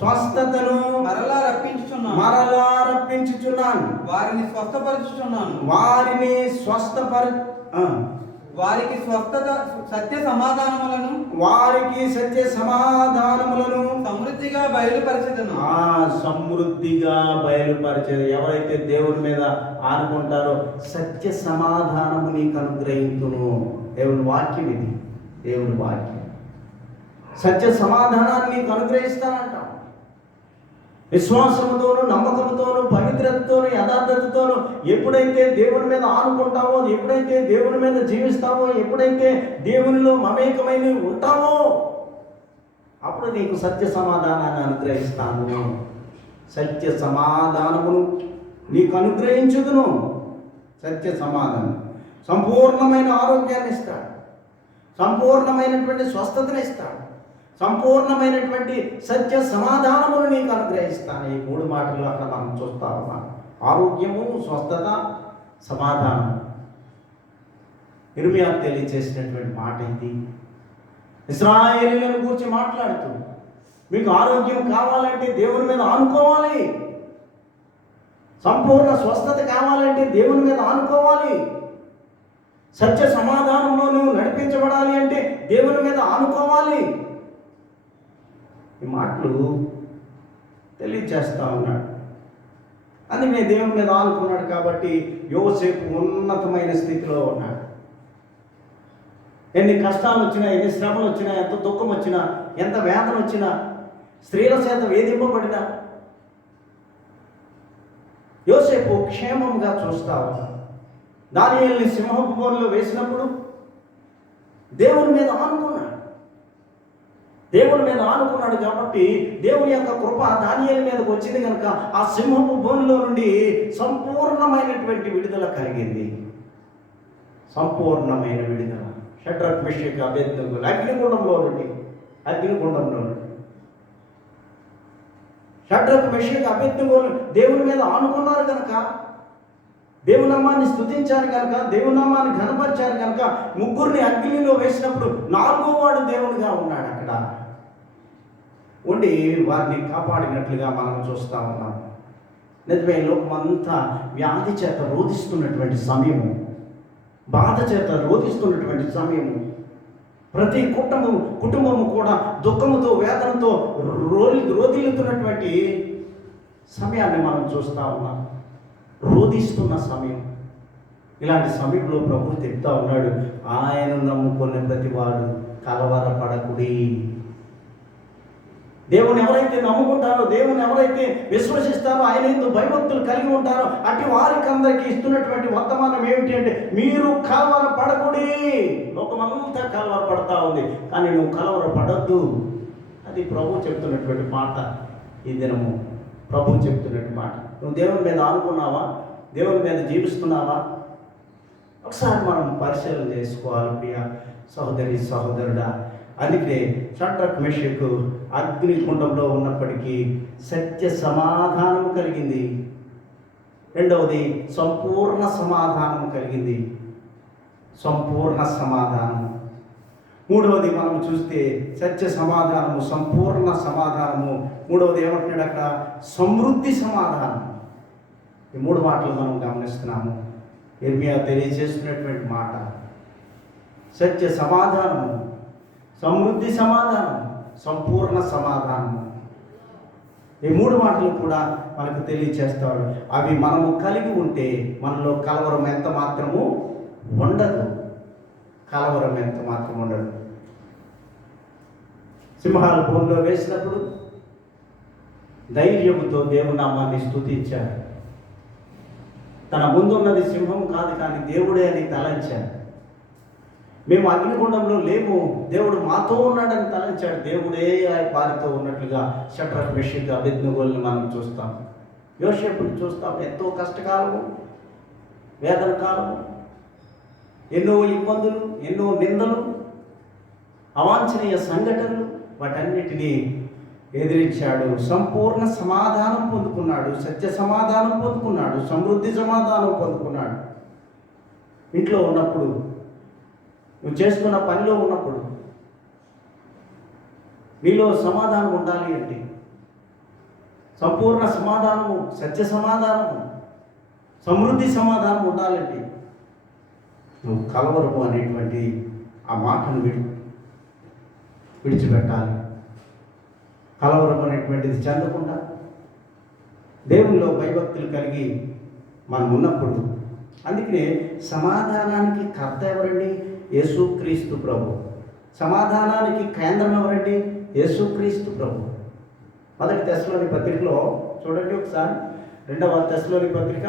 స్వస్థతను మరలా రప్పించుచున్నాను. వారిని వారికి స్వస్థత సత్య సమాధానములను వారికి సత్య సమాధానములను సమృద్ధిగా బయలుపరచెదను. సమృద్ధిగా బయలుపరిచేది. ఎవరైతే దేవుని మీద ఆనుకుంటారో సత్య సమాధానము నీకు అనుగ్రహించును. దేవుని వాక్యం ఇది, దేవుని వాక్యం. సత్య సమాధానాన్ని నీకు అనుగ్రహిస్తానంట. విశ్వాసముతోను, నమ్మకంతోను, పవిత్రతతోను, యథార్థతతోను ఎప్పుడైతే దేవుని మీద ఆనుకుంటావో, ఎప్పుడైతే దేవుని మీద జీవిస్తావో, ఎప్పుడైతే దేవునిలో మమేకమై ఉంటావో, అప్పుడు నీకు సత్య సమాధానాన్ని అనుగ్రహిస్తాను. సత్య సమాధానమును నీకు అనుగ్రహించుదును. సత్య సమాధానం సంపూర్ణమైన ఆరోగ్యాన్ని ఇస్తాడు, సంపూర్ణమైనటువంటి స్వస్థతని ఇస్తాడు, సంపూర్ణమైనటువంటి సత్య సమాధానమును నీకు అనుగ్రహిస్తాను. ఈ 3 మాటలు అక్కడ మనం చూస్తా ఉన్నాం. ఆరోగ్యము, స్వస్థత, సమాధానం. ఇర్మియా తెలియచేసినటువంటి మాట ఇది. ఇశ్రాయేలీయులను గురించి మాట్లాడుతూ, మీకు ఆరోగ్యం కావాలంటే దేవుని మీద ఆనుకోవాలి, సంపూర్ణ స్వస్థత కావాలంటే దేవుని మీద ఆనుకోవాలి, సత్య సమాధానంలో నువ్వు నడిపించబడాలి అంటే దేవుని మీద ఆనుకోవాలి. ఈ మాటలు తెలియచేస్తా ఉన్నాడు. అందుకే దేవుని మీద ఆనుకున్నాడు కాబట్టి యోసేపు ఉన్నతమైన స్థితిలో ఉన్నాడు. ఎన్ని కష్టాలు వచ్చినా, ఎన్ని శ్రమలు వచ్చినా, ఎంత దుఃఖం వచ్చినా, ఎంత వేదన వచ్చినా, స్త్రీల చేత వేధింపబడినా యోసేపు క్షేమంగా చూస్తా ఉన్నాడు. దానియేలుని సింహపు బోనులో వేసినప్పుడు దేవుని మీద ఆనుకున్నాడు. దేవుని మీద ఆనుకున్నాడు కాబట్టి దేవుని యొక్క కృప దానియేలు మీదకి వచ్చింది కనుక ఆ సింహపు బోనులో నుండి సంపూర్ణమైనటువంటి విడుదల కలిగింది. సంపూర్ణమైన విడుదల. షడ్రక్, మెషక్, అబేద్నెగోలు అగ్నిగుండంలో నుండి షడ్రక్, మెషక్, అబేద్నెగోలు దేవుని మీద ఆనుకున్నారు కనుక, దేవుని నామాన్ని స్తుతించారు కనుక, దేవుని నామాన్ని ఘనపరిచారు కనుక, 3 అగ్నిలో వేసినప్పుడు 4వ వాడు దేవునిగా ఉన్నాడు. అక్కడ ఉండి వారిని కాపాడినట్లుగా మనం చూస్తూ ఉన్నాం. నిజమే, లోకమంతా వ్యాధి చేత రోధిస్తున్నటువంటి సమయము, బాధ చేత రోధిస్తున్నటువంటి సమయము. ప్రతి కుటుంబము కూడా దుఃఖముతో, వేదనతో రోధిల్లుతున్నటువంటి సమయాన్ని మనం చూస్తూ ఉన్నాం. రోధిస్తున్న సమయం. ఇలాంటి సమయంలో ప్రభు చెప్తా ఉన్నాడు, ఆయన నమ్ముకున్న ప్రతి వాడు కలవరపడకుడి. దేవుని ఎవరైతే నమ్ముకుంటారో, దేవుని ఎవరైతే విశ్వసిస్తారో, ఆయన ఎందు భయభక్తులు కలిగి ఉంటారో అటు వారికి అందరికీ ఇస్తున్నటువంటి వర్తమానం ఏమిటి అంటే, మీరు కలవరపడకుడి. లోకమంతా కలవరపడతా ఉంది, కానీ నువ్వు కలవరపడద్దు. అది ప్రభు చెప్తున్నటువంటి మాట. ఈ దినము ప్రభు చెప్తున్నటువంటి మాట. నువ్వు దేవుని మీద ఆనుకున్నావా? దేవుని మీద జీవిస్తున్నావా? ఒకసారి మనం పరిశీలన చేసుకోవాలి ప్రియ సహోదరి, సహోదరుడా. అందుకే షడ్రక్, మెషక్ అగ్నికుండంలో ఉన్నప్పటికీ సత్య సమాధానం కలిగింది. రెండవది సంపూర్ణ సమాధానం కలిగింది. సంపూర్ణ సమాధానం. మూడవది మనం చూస్తే సత్య సమాధానము, సంపూర్ణ సమాధానము. మూడవది ఏమంటున్నాడు అక్కడ? సమృద్ధి సమాధానం. ఈ 3 మాటలు మనం గమనిస్తున్నాము. ఇర్మియా తెలియజేస్తున్నటువంటి మాట సత్య సమాధానము, సమృద్ధి సమాధానం, సంపూర్ణ సమాధానము. ఈ 3 మాటలు కూడా మనకు తెలియచేస్తాడు. అవి మనము కలిగి ఉంటే మనలో కలవరం ఎంత మాత్రము ఉండదు. కలవరం ఎంత మాత్రం ఉండదు. సింహాల బోన్లో వేసినప్పుడు ధైర్యముతో దేవుని నామాన్ని స్తుతించాడు. తన ముందున్నది సింహం కాదు, కానీ దేవుడే అని తలంచాడు. మేము అగ్నిగుండంలో లేము, దేవుడు మాతో ఉన్నాడని తలంచాడు. దేవుడే వారితో ఉన్నట్లుగా షడ్రక్, మెషక్, అబేద్నెగోల్ని మనం చూస్తాం. యోసేపుని చూస్తాం. ఎంతో కష్టకాలము, వేదన కాలము, ఎన్నో ఇబ్బందులు, ఎన్నో నిందలు, అవాంఛనీయ సంఘటనలు, వాటన్నిటినీ ఎదిరించాడు. సంపూర్ణ సమాధానం పొందుకున్నాడు, సత్య సమాధానం పొందుకున్నాడు, సమృద్ధి సమాధానం పొందుకున్నాడు. ఇంట్లో ఉన్నప్పుడు, నువ్వు చేసుకున్న పనిలో ఉన్నప్పుడు నీలో సమాధానం ఉండాలి అంటే సంపూర్ణ సమాధానము, సత్య సమాధానము, సమృద్ధి సమాధానం ఉండాలంటే నువ్వు కలవరము అనేటువంటి ఆ మాటను విడిచిపెట్టాలి. కలవరం అనేటువంటిది చెందకుండా దేవునిలో భయభక్తులు కలిగి మనం ఉన్నప్పుడు, అందుకనే సమాధానానికి కర్త ఎవరండి? యేసుక్రీస్తు ప్రభు. సమాధానానికి కేంద్రం ఎవరండి? యేసుక్రీస్తు ప్రభు. 1 తెస్సలోని పత్రికలో చూడండి ఒకసారి, 2వ తెస్సలోని పత్రిక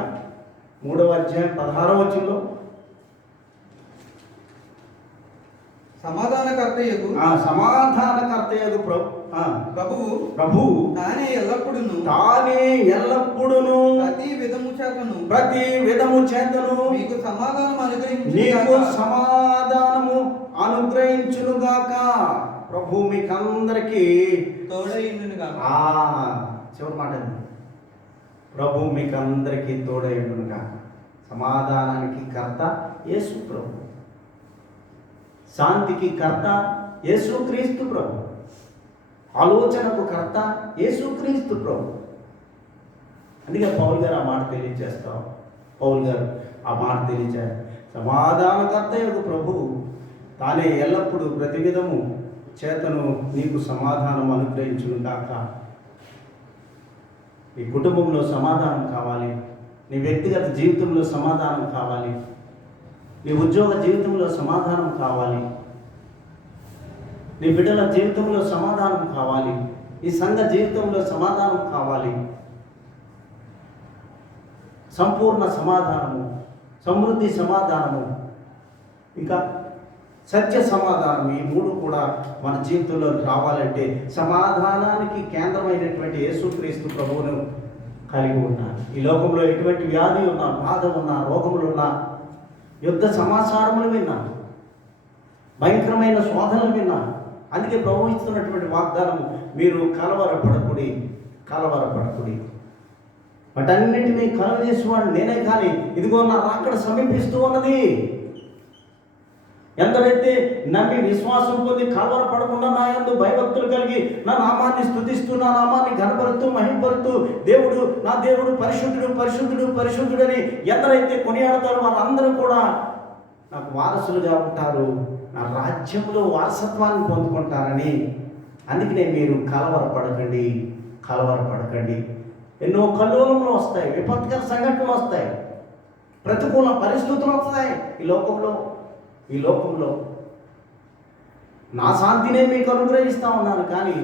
3వ అధ్యాయం 16వ వచనంలో, సమాధానకర్తయగు ప్రభువు తానే ఎల్లప్పుడును ప్రతి విధము చేతను మీకు సమాధానము అనుగ్రహించునుగాక. ప్రభు మీకు అందరికీ తోడైండునుగాక. చివరి మాట, ప్రభు మీకు అందరికీ తోడైండునుగాక. సమాధానానికి కర్త యేసు ప్రభు, శాంతికి కర్త యేసుక్రీస్తు ప్రభు, ఆలోచనకు కర్త యేసుక్రీస్తు ప్రభు. అందుకే పౌలు గారు ఆ మాట తెలియజేస్తాం. పౌలు గారు ఆ మాట తెలియజేస్తారు. సమాధానకర్త యొక్క ప్రభు తానే ఎల్లప్పుడూ ప్రతి విధము చేతను నీకు సమాధానం అనుగ్రహించును కాక. నీ కుటుంబంలో సమాధానం కావాలి, నీ వ్యక్తిగత జీవితంలో సమాధానం కావాలి, నీ ఉద్యోగ జీవితంలో సమాధానం కావాలి, నీ బిడ్డల జీవితంలో సమాధానం కావాలి, ఈ సంఘ జీవితంలో సమాధానం కావాలి. సంపూర్ణ సమాధానము, సమృద్ధి సమాధానము, ఇంకా సత్య సమాధానం, ఈ 3 కూడా మన జీవితంలో రావాలంటే సమాధానానికి కేంద్రమైనటువంటి యేసుక్రీస్తు ప్రభువును కలిగి ఉన్నారు. ఈ లోకంలో ఎటువంటి వ్యాధి ఉన్నా, బాధ ఉన్నా, రోగములు ఉన్నా, యుద్ధ సమాచారములు విన్నా, భయంకరమైన శోధనలు విన్నా, అందుకే ప్రభు ఇస్తున్నటువంటి వాగ్దానం, మీరు కలవరపడకుడి. వాటన్నింటినీ కలుగజేసేవాడు నేనే, కానీ ఇదిగో నా రాకడ సమీపిస్తూ ఉన్నది. ఎందరైతే నమ్మి విశ్వాసం పొంది కలవరపడకుండా నా యందు భయభక్తులు కలిగి నా నామాన్ని స్తుతిస్తూ, నా నామాన్ని ఘనపరుస్తూ, మహింపరుస్తూ, దేవుడు నా దేవుడు పరిశుద్ధుడు పరిశుద్ధుడు పరిశుద్ధుడని ఎందరైతే కొనియాడతారో వారందరూ కూడా నాకు వారసులుగా ఉంటారు, నా రాజ్యంలో వారసత్వాన్ని పొందుకుంటారని. అందుకనే మీరు కలవరపడకండి. ఎన్నో కల్లోలములు వస్తాయి, విపత్కర సంఘటనలు వస్తాయి, ప్రతికూల పరిస్థితులు వస్తాయి. ఈ లోకంలో నా శాంతినే మీకు అనుగ్రహిస్తూ ఉన్నాను, కానీ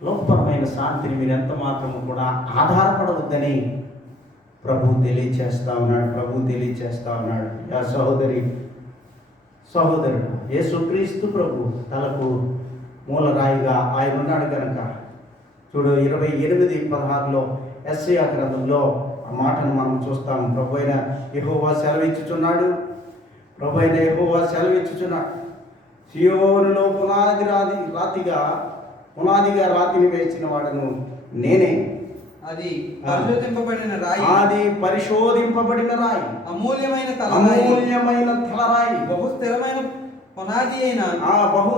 లోకపరమైన శాంతిని మీరు ఎంత మాత్రము కూడా ఆధారపడవద్దని ప్రభు తెలియచేస్తూ ఉన్నాడు. యా సహోదరుడు యేసుక్రీస్తు ప్రభు తలకు మూలరాయిగా ఆయన ఉన్నాడు కనుక చూడు, 28:16 యెషయా గ్రంథంలో ఆ మాటను మనం చూస్తాము. ప్రభు అయిన యెహోవా సెలవిచ్చుచున్నాడు. సియోనులో పునాదిగా రాతిని వేసిన వాడను నేనే. అది పరిశోధింపబడిన రాయి, అమూల్యమైన తలరాయి, బహు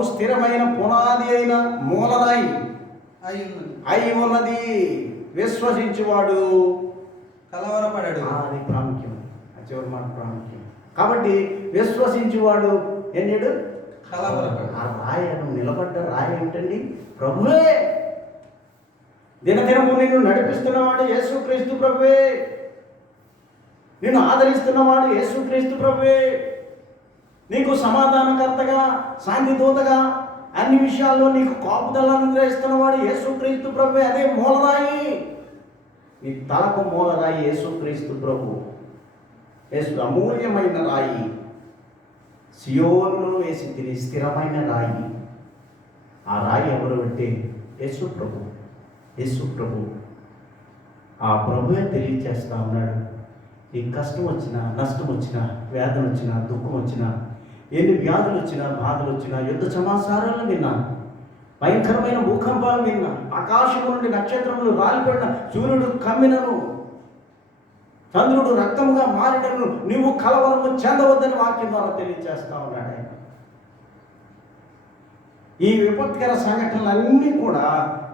స్థిరమైన పునాది అయిన మూలరాయి అయి ఉన్నది. విశ్వసించువాడు కలవరపడడు. అది ప్రాముఖ్యం, చివరి మాట ప్రాముఖ్యం. కాబట్టి విశ్వసించువాడు ఎన్నడు కలవరపడడు. ఆ రాయను నిలబడ్డ రాయి ఏంటండి? ప్రభువే. దినదినము నిన్ను నడిపిస్తున్నవాడు యేసుక్రీస్తు ప్రభువే. నిన్ను ఆదరిస్తున్నవాడు యేసుక్రీస్తు ప్రభువే. నీకు సమాధానకర్తగా, శాంతిదూతగా, అన్ని విషయాల్లో నీకు కాపుదలను అనుగ్రహిస్తున్నవాడు యేసుక్రీస్తు ప్రభువే. అదే మూలరాయి, నీ తలకు మూలరాయి యేసుక్రీస్తు ప్రభు. అమూల్యమైన రాయి, సియోనులో వేసి తిని స్థిరమైన రాయి. ఆ రాయి ఎవరు అంటే యేసు ప్రభు. ఆ ప్రభువే తెలియచేస్తా ఉన్నాడు. నీకు కష్టం వచ్చినా, నష్టం వచ్చినా, వేదన వచ్చినా, దుఃఖం వచ్చినా, ఎన్ని వ్యాధులు వచ్చినా, బాధలు వచ్చినా, యుద్ధ సమాచారాలను విన్నా, భయంకరమైన భూకంపాలు విన్నా, ఆకాశం నుండి నక్షత్రములు రాలిపడిన, సూర్యుడు కమ్మినను, చంద్రుడు రక్తముగా మారినను నీవు కలవరము చెందవద్దని వాక్యం ద్వారా తెలియజేస్తా ఉన్నాడు ఆయన. ఈ విపత్కర సంఘటనలన్నీ కూడా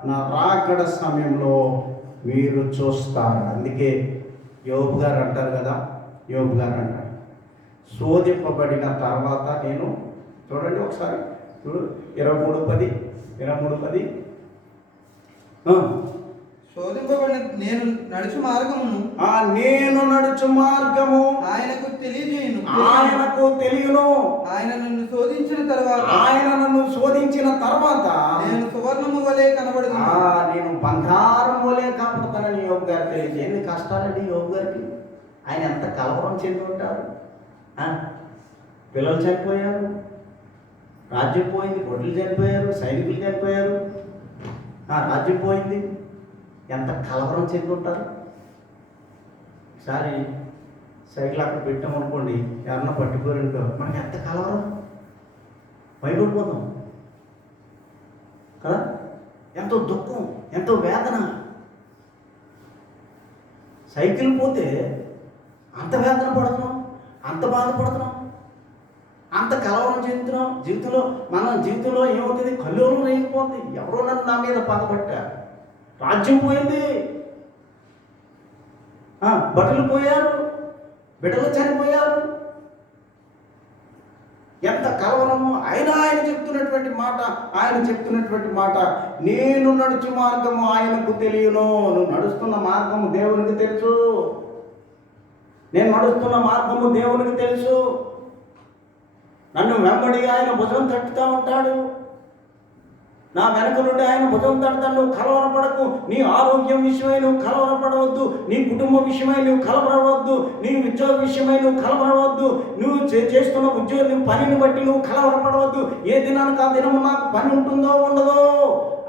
నా రాకడ సమయంలో మీరు చూస్తారు. అందుకే యోబు గారు అంటారు, శోధింపబడిన తర్వాత నేను, చూడండి ఒకసారి చూడు, 23:10, 23:10. శోధింపబడిన నేను నడుచు మార్గమును నేను నడుచు మార్గము ఆయనకు తెలియజేయును. ఆయనకు తెలియను. ఆయన నన్ను శోధించిన తర్వాత నేను సువర్ణము వలె కనబడును. నేను బంగారం వలె కనబడతానని యోగు గారు తెలియదు. ఎన్ని కష్టాలండి యోగు గారికి. ఆయన ఎంత కలవరం చెంది ఉంటారు. పిల్లలు చనిపోయారు, రాజ్యం పోయింది, కొట్లు చనిపోయారు, సైనికులు చనిపోయారు, రాజ్యం పోయింది. ఎంత కలవరం చెంది ఉంటారు. ఒకసారి సైకిల్ అక్కడ పెట్టామనుకోండి, ఎవరన్నా పట్టుకోరుకో, మనకి ఎంత కలవరం, భయపడిపోతాం కదా. ఎంతో దుఃఖం, ఎంతో వేదన. సైకిల్ పోతే అంత వేదన పడుతున్నాం, అంత బాధపడుతున్నాం, అంత కలవరం చెందుతున్నాం. మన జీవితంలో ఏమవుతుంది, కల్లోలం రేగిపోతుంది. ఎవరో నా మీద బాధపడ్డారు, రాజ్యం పోయింది, బట్టలు పోయారు, బిడ్డలు చనిపోయారు, ఎంత కలవరము. ఆయన చెప్తున్నటువంటి మాట నేను నడుచు మార్గము ఆయనకు తెలియను. నువ్వు నడుస్తున్న మార్గము దేవునికి తెలుసు. నేను నడుస్తున్న మార్గము దేవునికి తెలుసు. నన్ను వెంబడిగా ఆయన భుజం తట్టుతూ ఉంటాడు. నా వెనక నుండి ఆయన భుజం తడతాడు. నువ్వు కలవరపడకు. నీ ఆరోగ్యం విషయమై నువ్వు కలవరపడవద్దు. నీ కుటుంబం విషయమై నువ్వు కలవరవద్దు. నీ ఉద్యోగ విషయమై నువ్వు కలవరవద్దు. నువ్వు చేస్తున్న ఉద్యోగం పనిని బట్టి నువ్వు కలవరపడవద్దు. ఏ దినానికి ఆ దినము నాకు పని ఉంటుందో ఉండదో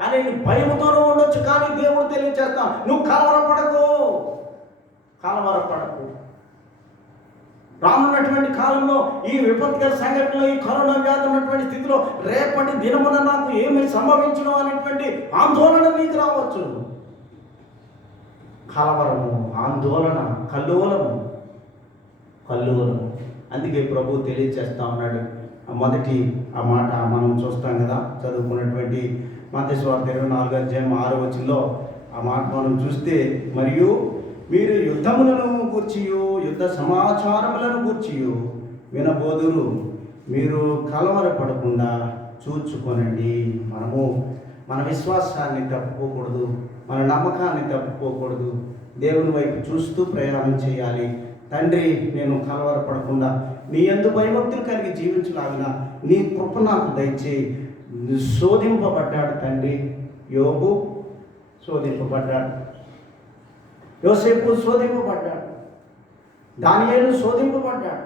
అని భయముతోనూ ఉండొచ్చు, కానీ దేవుడు తెలియచేస్తాను, నువ్వు కలవరపడకు. రానున్నటువంటి కాలంలో ఈ విపత్కర సంఘటనలో, ఈ కరోనా వ్యాధి ఉన్నటువంటి స్థితిలో రేపటి దినమున నాకు ఏమి సంభవించడం అనేటువంటి ఆందోళన మీకు రావచ్చు. కలవరము, ఆందోళన, కల్లోలము. అందుకే ప్రభు తెలియచేస్తా ఉన్నాడు. మొదటి ఆ మాట మనం చూస్తాం కదా, చదువుకున్నటువంటి మత్తయి సువార్త 24:6 ఆ మాట మనం చూస్తే, మరియు మీరు యుద్ధములను గూర్చియు యుద్ధ సమాచారములను గూర్చియు వినబోదురు, మీరు కలవరపడకుండా చూచుకొనండి. మన విశ్వాసాన్ని తప్పుకోకూడదు, మన నమ్మకాన్ని తప్పుకోకూడదు. దేవుని వైపు చూస్తూ ప్రయాణం చేయాలి. తండ్రి, నేను కలవరపడకుండా నీ యందు భయభక్తులు కలిగి జీవించలాగిన నీ కృప నాకు దయచేయి. శోధింపబడ్డాడు తండ్రి. యోబు శోధింపబడ్డాడు, యోసేపు శోధింపబడ్డాడు, దానియేలు శోధింపబడ్డాడు,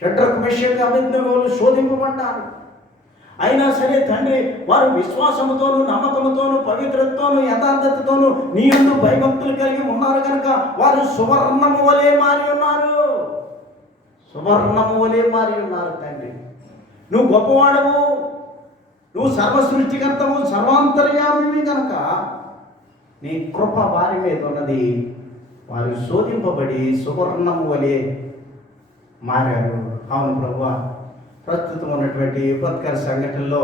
షడ్రక్ మెషక్ అబేద్నెగోలు శోధింపబడ్డారు. అయినా సరే తండ్రి, వారు విశ్వాసముతోనూ నమ్మకముతోనూ పవిత్రతతోనూ యథార్థతతోనూ నీ యందు భయభక్తులు కలిగి ఉన్నారు కనుక వారు సువర్ణము వలె మారి ఉన్నారు. తండ్రి, నువ్వు గొప్పవాడవు, నువ్వు సర్వసృష్టికర్తవు, సర్వాంతర్యామి కనుక నీ కృప వారి మీద ఉన్నది. వారు శోధింపబడి సువర్ణము వలె మారారు. అవును ప్రభువా, ప్రస్తుతం ఉన్నటువంటి విపత్కర సంఘటనలో,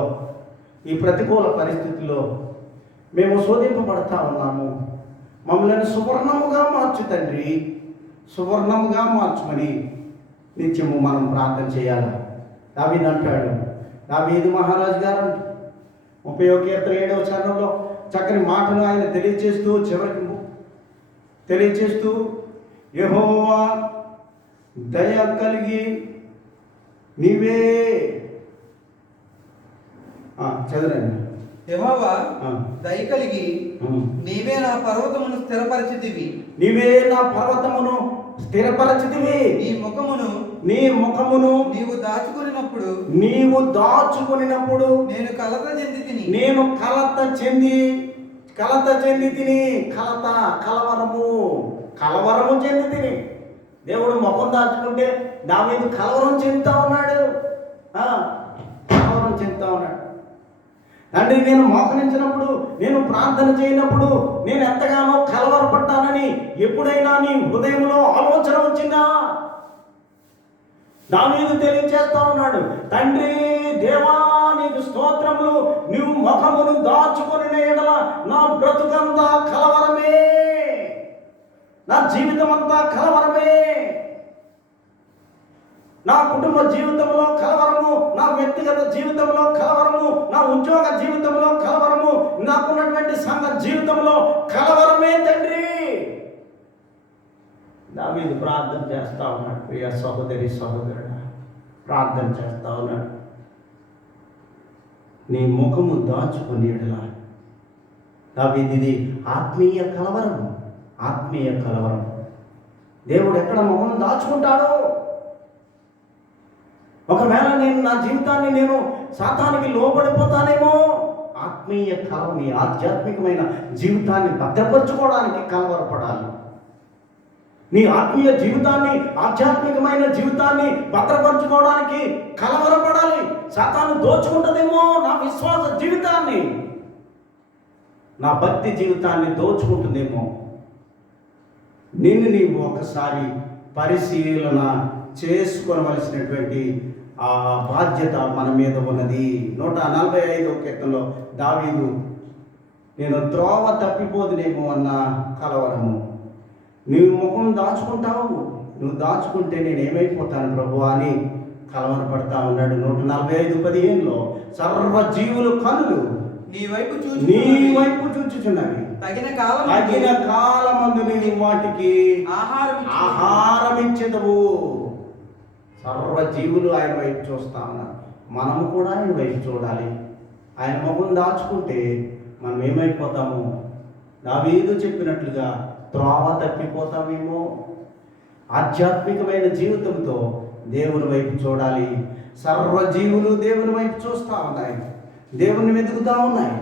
ఈ ప్రతికూల పరిస్థితుల్లో మేము శోధింపబడతా ఉన్నాము. మమ్మల్ని సువర్ణముగా మార్చు తండ్రి, సువర్ణముగా మార్చుమని నిత్యము మనం ప్రార్థన చేయాలి. దావీదు అంటాడు, దావీదు మహారాజు గారు 31 కీర్తన 7వ చరణంలో చక్కని మాటను ఆయన తెలియచేస్తూ యెహోవా దయ కలిగి నీవే చదవండి. యెహోవా దయ కలిగి నీవే నా పర్వతమును స్థిరపరచితివి. నీ ముఖమును నీవు దాచుకొనినప్పుడు నేను కలత చెంది తిని. కలవరము చెంది తిని. దేవుడు ముఖం దాచుకుంటే దావీదు కలవరం చెందుతా ఉన్నాడు. తండ్రి, నేను మోకరించినప్పుడు, నేను ప్రార్థన చేయనప్పుడు నేను ఎంతగానో కలవరపడ్డానని ఎప్పుడైనా నీ హృదయంలో ఆలోచన వచ్చిందా? దావీదు తెలియచేస్తా ఉన్నాడు, తండ్రి దేవా నీకు స్తోత్రములు, నువ్వు ముఖమును దాచుకొనిన ఎడల నా బ్రతుకంతా కలవరమే, నా జీవితం అంతా కలవరమే, నా కుటుంబ జీవితంలో కలవరము, నా వ్యక్తిగత జీవితంలో కలవరము, నా ఉద్యోగ జీవితంలో కలవరము, నాకున్నటువంటి సంఘ జీవితంలో కలవరమే తండ్రి. దావీదు ప్రార్థన చేస్తా ఉన్నాడు. ప్రియ సహోదరి సహోదరుడా, ప్రార్థన చేస్తా ఉన్నాడు. నీ ముఖము దాచుకొని ఎడలా. దావీదు ఇది ఆత్మీయ కలవరం, ఆత్మీయ కలవరం. దేవుడు ఎక్కడ ముఖం దాచుకుంటాడో, ఒకవేళ నేను నా జీవితాన్ని నేను సాతానికి లోబడిపోతానేమో, ఆత్మీయ కలవరం, ఈ ఆధ్యాత్మికమైన జీవితాన్ని భద్రపరచుకోవడానికి కలవరపడాలి. నీ ఆత్మీయ జీవితాన్ని, ఆధ్యాత్మికమైన జీవితాన్ని భద్రపరచుకోవడానికి కలవరపడాలి. సాతాను దోచుకుంటుందేమో నా విశ్వాస జీవితాన్ని, నా భక్తి జీవితాన్ని దోచుకుంటుందేమో. నిన్ను నీవు ఒకసారి పరిశీలన చేసుకోవలసినటువంటి ఆ బాధ్యత మన మీద ఉన్నది. 145వ కీర్తనలో దావీదు, నేను త్రోవ తప్పిపోదునేమో అన్న కలవరము. నువ్వు ముఖం దాచుకుంటావు, నువ్వు దాచుకుంటే నేను ఏమైపోతాను ప్రభు అని కలవరపడతా ఉన్నాడు. 145:15లో సర్వజీవులు కనులు నీ వైపు చూచుచున్నవి, తగిన కాలమందు నీవు వాటికి ఆహారం ఇచ్చేదవు. సర్వజీవులు ఆయన వైపు చూస్తా ఉన్నారు. మనము కూడా ఆయన వైపు చూడాలి. ఆయన ముఖం దాచుకుంటే మనం ఏమైపోతాము? దావీదు చెప్పినట్లుగా త్రోవ తప్పిపోతామేమో. ఆధ్యాత్మికమైన జీవితంతో దేవుని వైపు చూడాలి. సర్వజీవులు దేవుని వైపు చూస్తూ ఉన్నాయి, దేవుని వెతుకుతూ ఉన్నాయి.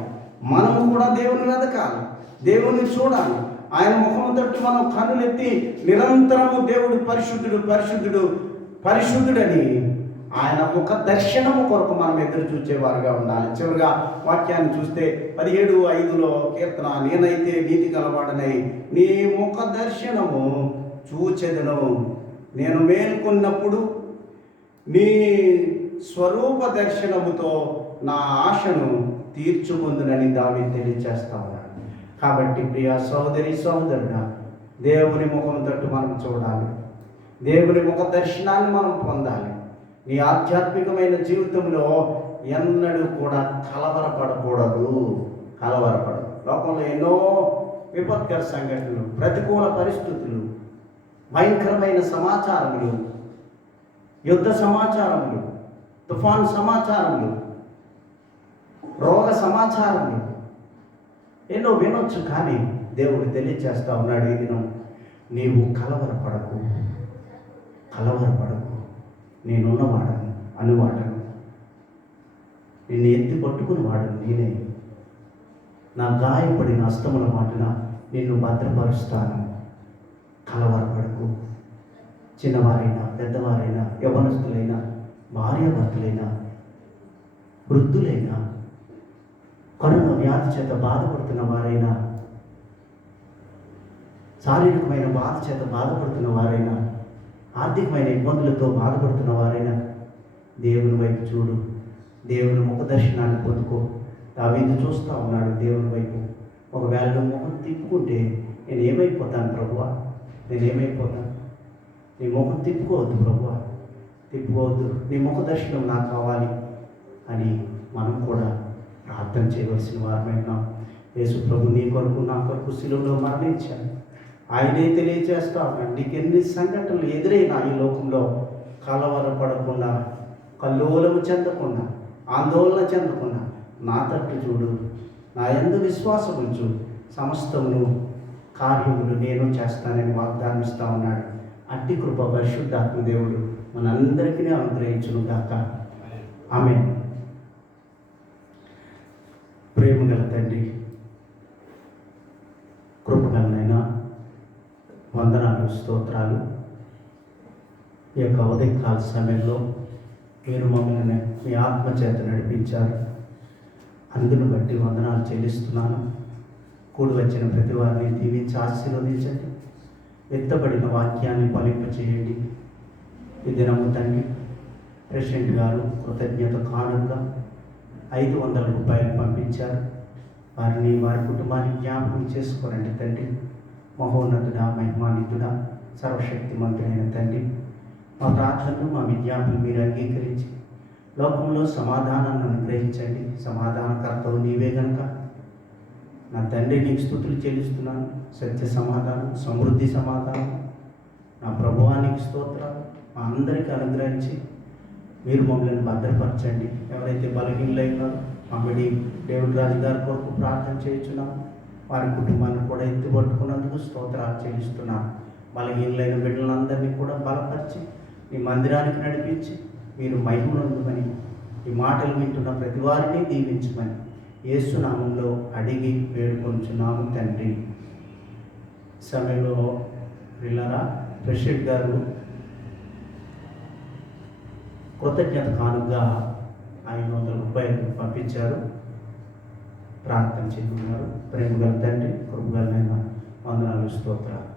మనము కూడా దేవుని వెతకాలి, దేవుని చూడాలి. ఆయన ముఖము తట్టు మనం కన్నులెత్తి నిరంతరము దేవుడు పరిశుద్ధుడు పరిశుద్ధుడు పరిశుద్ధుడని ఆయన ముఖ దర్శనము కొరకు మనం ఎదురు చూచేవారుగా ఉండాలి. చివరిగా వాక్యాన్ని చూస్తే 17:5లో కీర్తన, నేనైతే నీతి గలవాడనై నీ ముఖ దర్శనము చూచెదను. నేను మేల్కొన్నప్పుడు నీ స్వరూప దర్శనముతో నా ఆశను తీర్చుకుందునని దావీదు తెలియచేస్తా ఉన్నాడు. కాబట్టి ప్రియ సహోదరి సహోదరుడా, దేవుని ముఖం తట్టు మనం చూడాలి, దేవుని ముఖ దర్శనాన్ని మనం పొందాలి. నీ ఆధ్యాత్మికమైన జీవితంలో ఎన్నడూ కూడా కలవరపడకూడదు. లోకంలో ఎన్నో విపత్కర సంఘటనలు, ప్రతికూల పరిస్థితులు, భయంకరమైన సమాచారములు, యుద్ధ సమాచారములు, తుఫాను సమాచారములు, రోగ సమాచారములు ఎన్నో వినొచ్చు. కానీ దేవుడు తెలియచేస్తా ఉన్నాడు, ఈ దినం నీవు కలవరపడకు, నేనున్నవాడను, అనువాడను, నిన్ను ఎత్తి పట్టుకుని వాడను నేనే. నా గాయపడిన హస్తముల మాటన నిన్ను భద్రపరుస్తాను. కలవరపడకు. చిన్నవారైనా పెద్దవారైనా, యవనస్తులైనా, భార్యాభర్తలైనా, వృద్ధులైనా, కరోనా వ్యాధి చేత బాధపడుతున్న వారైనా, శారీరకమైన బాధ చేత బాధపడుతున్న వారైనా, ఆర్థికమైన ఇబ్బందులతో బాధపడుతున్న వారైనా దేవుని వైపు చూడు, దేవుని ముఖ దర్శనాన్ని పొందుకో. దావీదు చూస్తూ ఉన్నాడు దేవుని వైపు. ఒకవేళ నువ్వు ముఖం తిప్పుకుంటే నేను ఏమైపోతాను ప్రభువా, నేనేమైపోతాను? నీ ముఖం తిప్పుకోవద్దు ప్రభువా, తిప్పుకోవద్దు, నీ ముఖ దర్శనం నాకు కావాలి అని మనం కూడా ప్రార్థన చేయవలసిన వారమైనా. యేసు ప్రభు నీ కొరకు నా కొరకు శిలువలో మరణించాను. ఆయనే తెలియచేస్తా ఉన్నాడు. నీకు ఎన్ని సంఘటనలు ఎదురైనా ఈ లోకంలో కలవరపడకుండా, కల్లోలము చెందకుండా, ఆందోళన చెందకుండా నా తట్టు చూడు, నా యందు విశ్వాసం ఉంచు, సమస్తమును కార్యములు నేను చేస్తానని వాగ్దానం ఇస్తా ఉన్నాడు. అట్టి కృప పరిశుద్ధాత్మ దేవుడు మనందరికీ అనుగ్రహించును గాక. ఆమేన్. ప్రేమగల తండ్రి, కృపగలనైనా వందనాలు, స్తోత్రాలు. ఈ యొక్క ఉదయకాల సమయంలో మీరు మమ్మల్ని మీ ఆత్మ చేత నడిపించారు. అందును బట్టి వందనాలు చెల్లిస్తున్నాను. కూడి వచ్చిన ప్రతి వారిని దీవించి ఆశీర్వదించండి. ఎత్తబడిన వాక్యాన్ని ఫలింపచేయండి. ఈ దినము తండ్రి ప్రెసిడెంట్ గారు కృతజ్ఞత కానుకగా 500 రూపాయలు పంపించారు. వారిని, వారి కుటుంబాన్ని జ్ఞాపకం చేసుకోనండి తండ్రి. మహోన్నతుడా, మహిమానితుడా, సర్వశక్తిమంతుడైన తండ్రి, మా ప్రార్థనలు మా విజ్ఞాపనలు మీరు అంగీకరించి లోకంలో సమాధానాన్ని అనుగ్రహించండి. సమాధానకర్తవు నీవే గనుక నా తండ్రి నీకు స్తుతులు చెల్లిస్తున్నాను. సత్య సమాధానం, సమృద్ధి సమాధానం నా ప్రభువానికి స్తోత్రాలు మా అందరికీ అనుగ్రహించి మీరు మమ్మల్ని భద్రపరచండి. ఎవరైతే బలహీనలైనారో అమ్మడి దేవుడు రాజు గారి కొరకు ప్రార్థన చేయించున్నాము. వారి కుటుంబాన్ని కూడా ఎత్తుపట్టుకున్నందుకు స్తోత్రాలు చెల్లిస్తున్నాను. బలహీనలైన బిడ్డలందరినీ కూడా బలపరిచి మీ మందిరానికి నడిపించి మీరు మహిమనందుమని ఈ మాటలు వింటున్న ప్రతి వారిని దీవించమని యేసు నామంలో అడిగి వేడుకొంచున్నాము తండ్రి. సమయంలో పిల్లరా ప్రెసిడెంట్ గారు కృతజ్ఞత కానుగా 500 రూపాయలు పంపించారు. ప్రార్థన చేస్తున్నారు. ప్రేమగల తండ్రి, కృపగలైన వందనాలు, స్తోత్రాలు.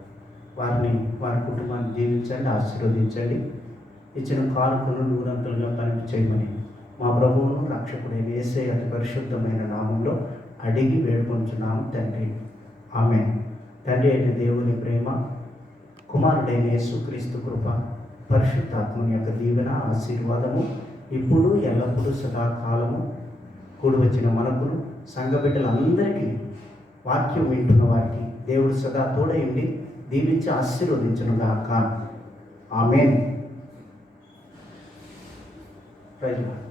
వారిని వారి కుటుంబాన్ని దీవించండి, ఆశీర్వదించండి. ఇచ్చిన కానుకను నూరంతులుగా కలిపి చేయమని మా ప్రభువును రక్షకుడైన యేసయ్య అతి పరిశుద్ధమైన నామంలో అడిగి వేడుకొంచున్నాము తండ్రి. ఆమేన్. తండ్రి అయిన దేవుని ప్రేమ, కుమారుడైన యేసుక్రీస్తు కృప, పరిశుద్ధాత్మని యొక్క దీవెన, ఆశీర్వాదము ఇప్పుడు ఎల్లప్పుడూ సదాకాలము కూడి వచ్చిన మనకును సంఘ బిడ్డలందరికీ వాక్యం వింటున్న వారికి దేవుడు సదా తోడైండి దీవించి ఆశీర్వదించునుగాక. ఆమేన్. Praise lord.